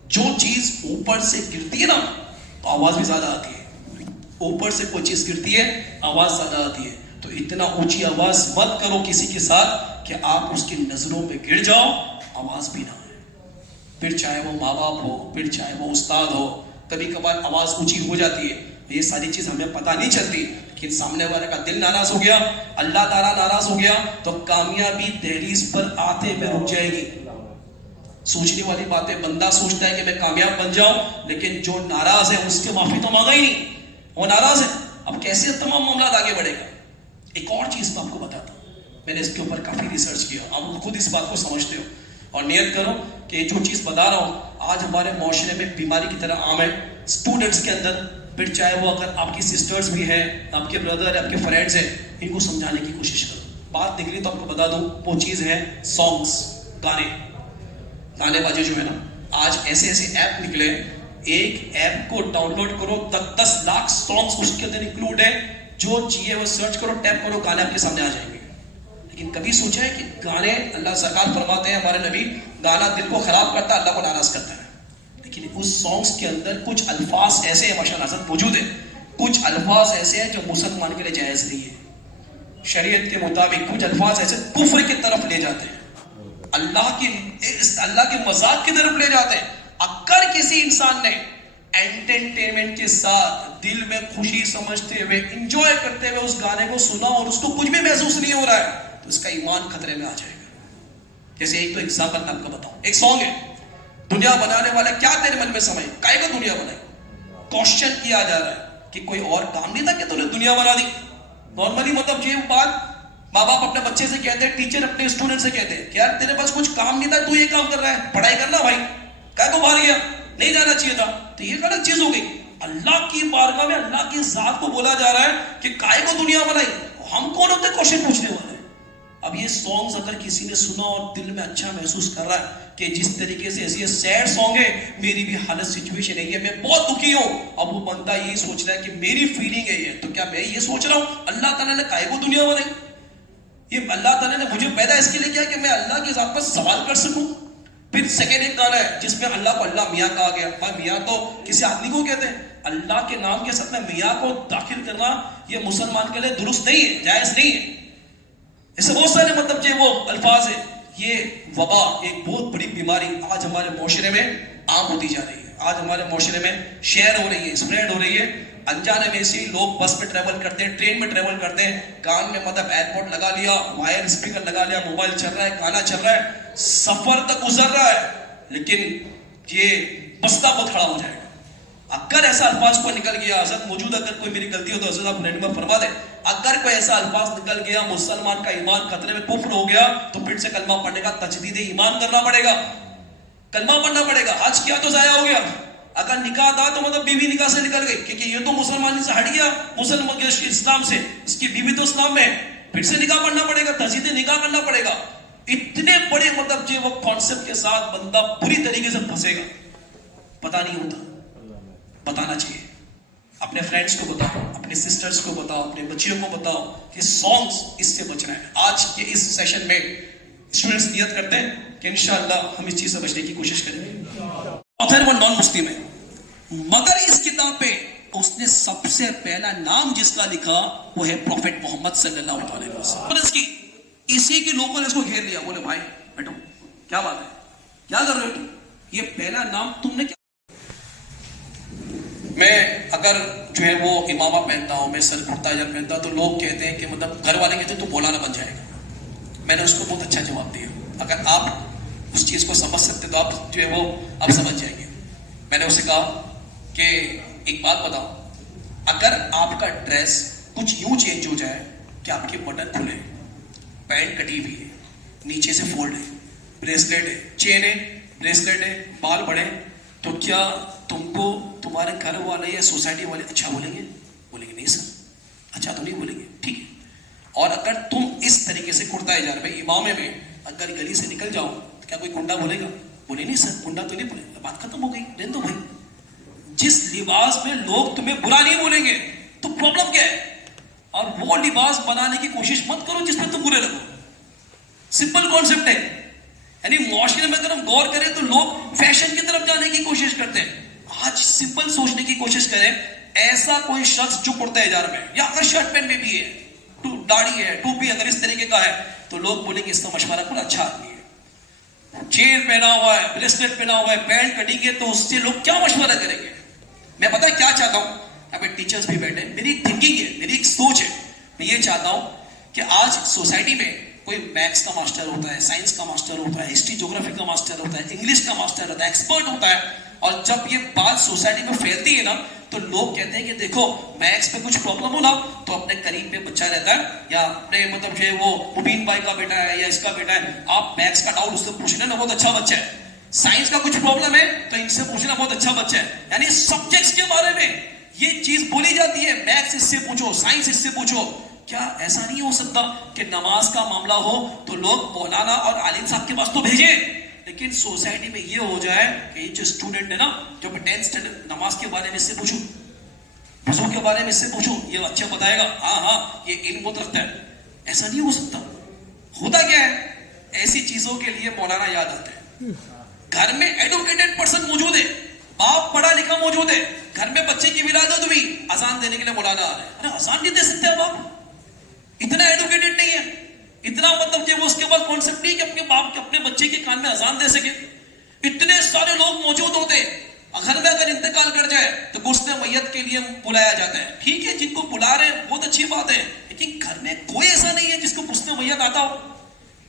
جو چیز اوپر سے گرتی ہے نا تو آواز بھی زیادہ آتی ہے. اوپر سے کوئی چیز گرتی ہے, آواز زیادہ آتی ہے. تو اتنا اونچی آواز مت کرو کسی کے ساتھ کہ آپ اس کی نظروں میں گر جاؤ, آواز بھی نہ آئے. پھر چاہے وہ ماں باپ ہو, پھر چاہے وہ استاد ہو, کبھی کبھار آواز اونچی ہو جاتی ہے. یہ ساری چیز ہمیں پتہ نہیں چلتی, لیکن سامنے والے کا دل ناراض ہو گیا, اللہ تعالیٰ ناراض ہو گیا تو کامیابی دہلیز پر آتے ہوئے رک جائے گی. سوچنے والی باتیں, بندہ سوچتا ہے کہ میں کامیاب بن جاؤں, لیکن جو ناراض ہے اس کے معافی تو مانگا ہی نہیں, وہ ناراض ہے. اب کیسے تمام معاملات آگے بڑھے گا. ایک اور چیز میں آپ کو بتاتا ہوں, میں نے اس کے اوپر کافی ریسرچ کیا, آپ خود اس بات کو سمجھتے ہو, اور نیت کرو کہ جو چیز بتا رہا ہوں آج ہمارے معاشرے میں بیماری کی طرح عام ہے. اسٹوڈنٹس کے اندر, پھر چاہے وہ اگر آپ کی سسٹرز بھی ہیں, آپ کے بردر ہیں, آپ کے فرینڈز ہیں, ان کو سمجھانے کی کوشش کرو. بات نکلی تو آپ کو بتا دوں, وہ چیز ہے سانگس, گانے بازے جو ہے نا. آج ایسے ایسے ایپ نکلے, ایک ایپ کو ڈاؤن لوڈ کرو 10 لاکھ سانگس اس کے اندر انکلوڈ ہے. جو چاہیے وہ سرچ کرو, ٹیپ کرو, گانے آپ کے سامنے آ جائیں گے. لیکن کبھی سوچا ہے کہ گانے, اللہ سرکار فرماتے ہیں ہمارے نبی, گانا دل کو خراب کرتا ہے, اللہ کو ناراض کرتا ہے. لیکن اس سانگس کے اندر کچھ الفاظ ایسے ہیں, ماشاء اللہ موجود ہیں, کچھ الفاظ ایسے ہیں جو مسلمان کے لیے جائز نہیں ہے. شریعت کے مطابق کچھ الفاظ ایسے کفر کی طرف لے جاتے ہیں, اللہ کے مذاق کی طرف لے جاتے ہیں. اگر کسی انسان نے انٹرٹینمنٹ کے ساتھ دل میں خوشی سمجھتے ہوئے, انجوائے کرتے ہوئے اس گانے کو سنا اور اس کو کچھ بھی محسوس نہیں ہو رہا ہے, تو اس کا ایمان خطرے میں آ جائے گا. جیسے ایک تو ایگزامپل میں آپ کو بتاؤں, ایک سانگ ہے, دنیا بنانے والا کیا تیرے من میں سمجھ, کائے کو دنیا بنائی. کوشچن کیا جا رہا ہے کہ کوئی اور کام نہیں تھا کہ تو نے دنیا بنا دی. نارملی مطلب یہ بات ماں باپ اپنے بچے سے کہتے ہیں, ٹیچر اپنے اسٹوڈنٹ سے کہتے ہیں کہ یار تیرے پاس کچھ کام نہیں تھا, تو یہ کام کر رہا ہے, پڑھائی کرنا بھائی, کائے کو باہر گیا, نہیں جانا چاہیے تھا. تو یہ غلط چیز ہو گئی. اللہ کی بارگاہ میں اللہ کی ذات کو بولا جا رہا ہے کہ کائے کو دنیا بنائی, ہم کون ہوتے کوشچن پوچھنے والے. اب یہ سانگز اگر کسی نے سنا اور دل میں اچھا محسوس کر رہا ہے کہ جس طریقے سے ایسی سیڈ سانگ ہے, میری بھی حالت سچویشن ہے, میں بہت دکھی ہوں, اب وہ بندہ یہی سوچ رہا ہے کہ میری فیلنگ ہے یہ, تو کیا میں یہ سوچ رہا ہوں اللہ تعالیٰ نے کائے کو دنیا بنائی. یہ اللہ تعالیٰ نے مجھے پیدا اس کے لیے کیا کہ میں اللہ کی ذات پر سوال کر سکوں. پھر سیکنڈ ایک گانا ہے جس میں اللہ کو اللہ میاں کہا گیا. میاں تو کسی آدمی کو کہتے ہیں, اللہ کے نام کے ساتھ میں میاں کو داخل کرنا یہ مسلمان کے لیے درست نہیں ہے, جائز نہیں ہے. ایسے بہت سارے مطلب جو وہ الفاظ ہیں. یہ وبا, ایک بہت بڑی بیماری آج ہمارے معاشرے میں عام ہوتی جا رہی ہے. آج ہمارے معاشرے میں شیئر ہو رہی ہے, اسپریڈ ہو رہی ہے. انجانے میں سے لوگ بس میں ٹریول کرتے ہیں, ٹرین میں ٹریول کرتے ہیں, کان میں مطلب ایئرپورٹ لگا لیا, وائر اسپیکر لگا لیا, موبائل چل رہا ہے, گانا چل رہا ہے, سفر تک گزر رہا ہے, لیکن یہ بستہ کو کھڑا ہو جائے گا. اگر ایسا الفاظ کو نکل گیا, حضرت موجود, اگر کوئی میری غلطی ہو تو حضرت آپ رہنما فرما دیں, اگر کوئی ایسا الفاظ نکل گیا مسلمان کا ایمان خطرے میں, کفر ہو گیا, تو پھر سے کلمہ پڑھنے کا تجدید ایمان کرنا پڑے گا, کلمہ پڑھنا پڑے گا. آج کیا تو ضائع ہو گیا. اگر نکاح تھا تو مطلب بیوی نکاح سے نکل گئی, کیونکہ یہ تو مسلمان سے ہٹ گیا, مسلمان اسلام سے, اس کی بیوی تو اسلام میں, پھر سے نکاح پڑھنا پڑے گا, تجدید نکاح کرنا پڑے گا. اتنے بڑے مطلب جو وہ کانسیپٹ کے ساتھ بندہ پوری طریقے سے پھنسے گا, پتہ نہیں ہوتا. بتانا چاہیے, اپنے فرینڈس کو بتاؤ, اپنے سسٹرز کو بتاؤ, اپنے بچیوں کو بتاؤ کہ سانگز اس سے بچنا ہے. آج کے اس سیشن میں اسٹوڈنٹس نیت کرتے ہیں کہ انشاءاللہ ہم اس چیز سے بچنے کی کوشش کریں گے. آتھر وہ نان مسلم ہے, مگر اس کتاب پہ اس نے سب سے پہلا نام جس کا لکھا وہ ہے پروفیٹ محمد صلی اللہ علیہ وسلم. اور اس کی اسی کے لوگوں نے اس کو گھیر لیا, بولے بھائی بیٹھو, کیا بات ہے, کیا کر رہے ہو, یہ پہلا نام تم نے کیا. میں اگر جو ہے وہ امامہ پہنتا ہوں, میں سر کرتا پہنتا ہوں, تو لوگ کہتے ہیں کہ مطلب گھر والے کہتے ہیں تو مولانا بن جائے گا. میں نے اس کو بہت اچھا جواب دیا, اگر آپ اس چیز کو سمجھ سکتے تو آپ جو ہے وہ آپ سمجھ جائیں گے. میں نے اسے کہا کہ ایک بات بتاؤ, اگر آپ کا ڈریس کچھ یوں چینج ہو جائے کہ آپ کے بٹن کھلے, پینٹ کٹی ہوئی ہے, نیچے سے فولڈ ہے, بریسلیٹ ہے, چین ہے, بریسلیٹ ہے, بال بڑھے, تو کیا تم کو تمہارے گھر والے یا سوسائٹی والے اچھا بولیں گے؟ بولیں گے نہیں سر, اچھا تو نہیں بولیں گے, ٹھیک ہے. اور اگر تم اس طریقے سے کرتا ہے میں امامے میں اگر گلی سے نکل جاؤ تو کیا کوئی کنڈا بولے گا؟ بولے نہیں سر, کنڈا تو نہیں بولے گا, بات ختم ہو گئی. رہنے دو بھائی, جس لباس میں لوگ تمہیں برا نہیں بولیں گے تو پرابلم کیا ہے, اور وہ لباس بنانے کی کوشش مت کرو جس میں تم برے لگو. سمپل کانسیپٹ ہے. یعنی معاشرے میں اگر ہم غور کریں تو لوگ فیشن کی طرف جانے کی کوشش کرتے ہیں. آج سمپل سوچنے کی کوشش کریں, ایسا کوئی شخص جو کرتا ہے میں یا اگر شرٹ پینٹ میں بھی ہے, داڑھی ہے, ٹوپی اگر اس طریقے کا ہے, تو لوگ بولیں گے اس کا مشورہ کوئی اچھا آدمی ہے. چین پہنا ہوا ہے, بریسلیٹ پہنا ہوا ہے, پینٹ کٹیں گے, تو اس سے لوگ کیا مشورہ کریں گے. میں پتا کیا چاہتا ہوں, یہاں پہ ٹیچرز بھی بیٹھے, میری ایک تھنکنگ ہے, میری ایک سوچ ہے. میں یہ چاہتا ہوں کہ آج سوسائٹی میں کوئی میتھس کا ماسٹر ہوتا ہے, سائنس کا ماسٹر ہوتا ہے, ہسٹری جغرافی کا ماسٹر ہوتا ہے, انگلش کا ماسٹر ہوتا ہے, ایکسپرٹ ہوتا ہے, اور جب یہ بات سوسائٹی میں پھیلتی ہے نا تو لوگ کہتے ہیں کہ دیکھو میتھس پہ کچھ پرابلم ہو نا تو اپنے قریب پہ بچہ رہتا ہے یا اپنے مطلب جو ہے وہ مبین بھائی کا بیٹا ہے یا اس کا بیٹا ہے, آپ میتھس کا ڈاؤٹ اس سے پوچھنا نا, بہت اچھا بچہ ہے. سائنس کا کچھ پرابلم ہے تو ان سے پوچھنا, بہت اچھا بچہ ہے. یعنی سبجیکٹس کے بارے میں یہ چیز بولی جاتی ہے, میتھس اس سے پوچھو, سائنس اس سے پوچھو. کیا ایسا نہیں ہو سکتا کہ نماز کا معاملہ ہو تو لوگ مولانا اور عالم صاحب کے پاس تو بھیجیں, لیکن سوسائٹی میں یہ ہو جائے کہ یہ جو اسٹوڈنٹ ہے نا, جو 10th اسٹینڈرڈ, نماز کے بارے میں اس سے پوچھو, وضو کے بارے میں اس سے پوچھو, یہ اچھا بتائے گا, ہاں یہ علم بہت رکھتا ہے. ایسا نہیں ہو سکتا. ہوتا کیا ہے, ایسی چیزوں کے لیے مولانا یاد آتے ہیں. گھر میں ایڈوکیٹڈ پرسن موجود ہے, باپ پڑھا لکھا موجود ہے, گھر میں بچے کی ولادت ہوئی, اذان دینے کے لیے مولانا آ رہے ہیں. ارے اذان نہیں دے سکتے آپ, اتنا ایڈوکیٹڈ نہیں ہے, اتنا مطلب کہ وہ اس کے بعد کانسیپٹ نہیں کہ اپنے باپ کے اپنے بچے کے کان میں اذان دے سکے. اتنے سارے لوگ موجود ہوتے, گھر میں اگر انتقال کر جائے تو غسل میت کے لیے بلایا جاتا ہے. ٹھیک ہے, جن کو بلا رہے ہیں بہت اچھی بات ہے, لیکن گھر میں کوئی ایسا نہیں ہے جس کو غسل میت آتا ہو,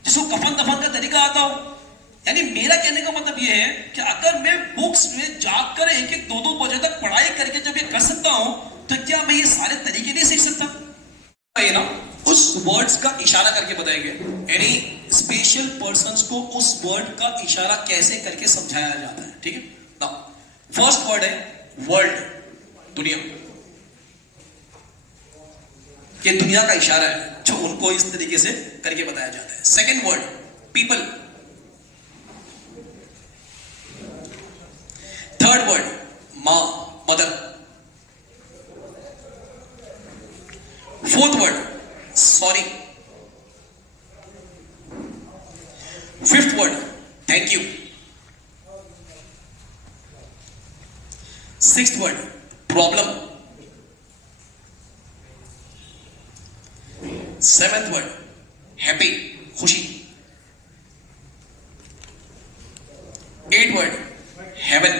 جس کو کفن دفن کا طریقہ آتا ہو. یعنی میرا کہنے کا مطلب یہ ہے کہ اگر میں بکس میں جا کر 1-2 بجے تک پڑھائی کر کے جب یہ کر سکتا ہوں تو کیا میں یہ سارے طریقے نہیں سیکھ سکتا؟ نا اس ورڈز کا اشارہ کر کے بتائیں گے, یعنی اسپیشل پرسنز کو اس ورڈ کا اشارہ کیسے کر کے سمجھایا جاتا ہے. ٹھیک ہے نا, فرسٹ ورڈ ہے ورلڈ, دنیا. یہ دنیا کا اشارہ ہے جو ان کو اس طریقے سے کر کے بتایا جاتا ہے. Second word people. Third word ماں, mother. Fourth word sorry. Fifth word thank you. Sixth word problem. Seventh word happy, خوشی. Eighth word heaven,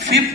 5th,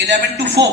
11 to 4,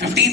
15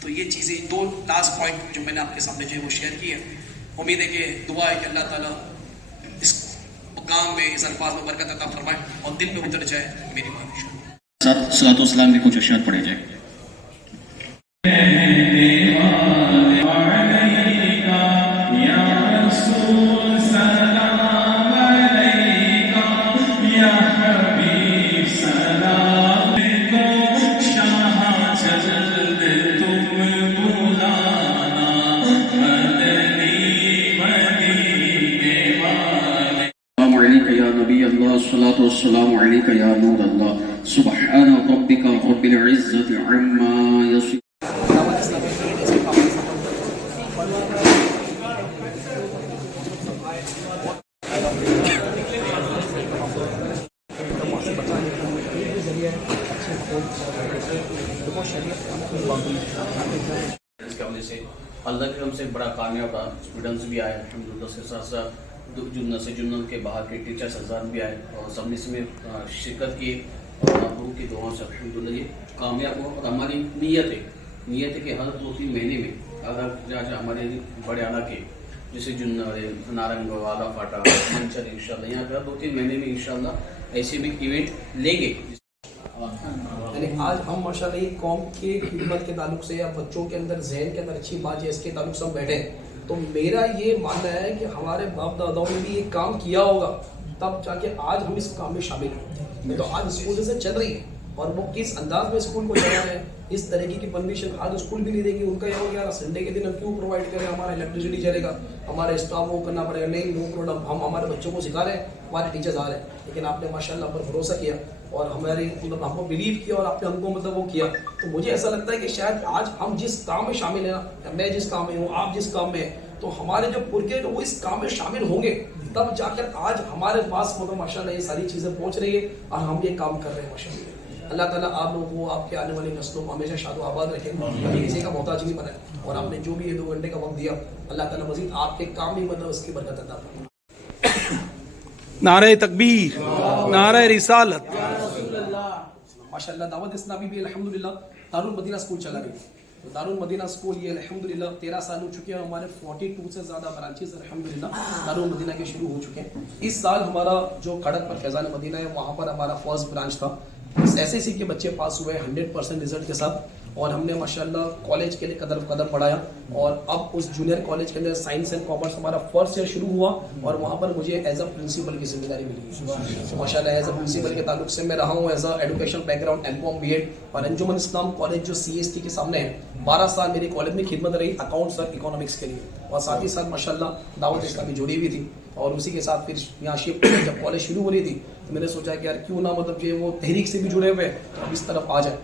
تو یہ چیزیں دو لاسٹ پوائنٹ جو میں نے آپ کے سامنے جو ہے وہ شیئر کی ہے. امید ہے کہ دعا ہے کہ اللہ تعالیٰ اس کام میں اس الفاظ میں برکت عطا فرمائے اور دل میں اتر جائے میری بات. ساتھ صلاۃ و سلام کی کچھ اشعار پڑھے جائے. الصلاة والسلام عليك يا نور الله سبحان ربك رب العزة عما يصفون. اس کے حوالے سے اللہ کے ہم سے بڑا کامیاب رہا. اسٹوڈنٹس بھی آئے الحمدللہ, اس کے ساتھ ساتھ جنرل کے باہر کے ٹیچرس حضرات بھی آئے اور سب نے اس میں شرکت کی اور آپ لوگوں کی دعاؤں سے الحمدللہ یہ کامیاب ہو. اور ہماری نیت ہے کہ ہر 2-3 مہینے میں اگر جہاں ہمارے بڑے اعلیٰ کے جیسے نارنگ والا فاٹا منچر انشاءاللہ یہاں پہ 2-3 مہینے میں انشاءاللہ ایسے بھی ایونٹ لیں گے. یعنی آج ہم ماشاءاللہ یہ قوم کی خدمت کے تعلق سے یا بچوں کے اندر ذہن کے اندر اچھی بات ہے اس کے تعلق سے ہم بیٹھے ہیں, تو میرا یہ ماننا ہے کہ ہمارے باپ داداؤں نے بھی یہ کام کیا ہوگا تب جا کے آج ہم اس کام میں شامل ہیں. تو آج اسکول سے چل رہی ہے اور وہ کس انداز میں اسکول کو چلا رہے ہیں, اس طریقے کی پرمیشن آج اسکول بھی نہیں دے گی. ان کا یہ ہو گیا سنڈے کے دن ہم کیوں پرووائڈ کریں, ہمارا الیکٹریسٹی چلے گا, ہمارے اسٹاف کو کرنا پڑے گا. نہیں, نو پرابلم, ہم ہمارے بچوں کو سکھا رہے ہیں, ہمارے ٹیچرز آ رہے ہیں. لیکن آپ نے ماشاء اللہ پر بھروسہ کیا اور ہمارے مطلب ہم کو بلیو کیا اور آپ نے ہم کو مطلب وہ کیا. تو مجھے ایسا لگتا ہے کہ شاید آج ہم جس کام میں شامل ہیں نا, میں جس کام میں ہوں, آپ جس کام میں ہیں, تو ہمارے جو پرکے وہ اس کام میں شامل ہوں گے تب جا کر آج ہمارے پاس مطلب ماشاءاللہ یہ ساری چیزیں پہنچ رہی ہے اور ہم یہ کام کر رہے ہیں ماشاءاللہ. اللہ تعالیٰ آپ لوگوں کو, آپ کے آنے والی نسلوں کو ہمیشہ شاد و آباد رکھے, کبھی کسی کا محتاج نہیں بنائے. اور آپ نے جو بھی یہ 2 گھنٹے کا وقت دیا, اللہ تعالیٰ مزید آپ کے کام بھی مطلب اس کی برکت عطا فرمائے. نعرہ تکبیر, نعرہ رسالت. ماشاءاللہ دعوت اسلامی بھی الحمدللہ دارالمدینہ اسکول چلا رہی ہے. تو دارالمدینہ اسکول یہ الحمدللہ 13 سال ہو چکے ہیں. ہمارے 42 سے زیادہ برانچز الحمدللہ دارالمدینہ کے شروع ہو چکے ہیں. اس سال ہمارا جو کھڑک پر فیضان مدینہ ہے وہاں پر ہمارا فرسٹ برانچ تھا. ایس ایس سی کے بچے پاس ہوئے 100% رزلٹ کے ساتھ, اور ہم نے ماشاءاللہ کالج کے لیے قدم بڑھایا. اور اب اس جونیئر کالج کے اندر سائنس اینڈ کامرس ہمارا فرسٹ ایئر شروع ہوا اور وہاں پر مجھے ایز اے پرنسپل کی ذمہ داری ملی. ماشاءاللہ ایز اے پرنسپل کے تعلق سے میں رہا ہوں as a education back ground M.Com B.Ed اور انجمن اسلام کالج جو CST کے سامنے ہے. 12 سال میری کالج میں خدمت رہی اکاؤنٹس اور اکنامکس کے لیے, اور ساتھ ہی ساتھ ماشاءاللہ دعوت اسلامی جڑی ہوئی تھی. اور اسی کے ساتھ پھر یہاں شفٹ جب کالج شروع ہو رہی تھی تو میں نے سوچا کہ یار کیوں نہ مطلب جو وہ تحریک سے بھی جڑے ہوئے اب اس طرف آ جائے.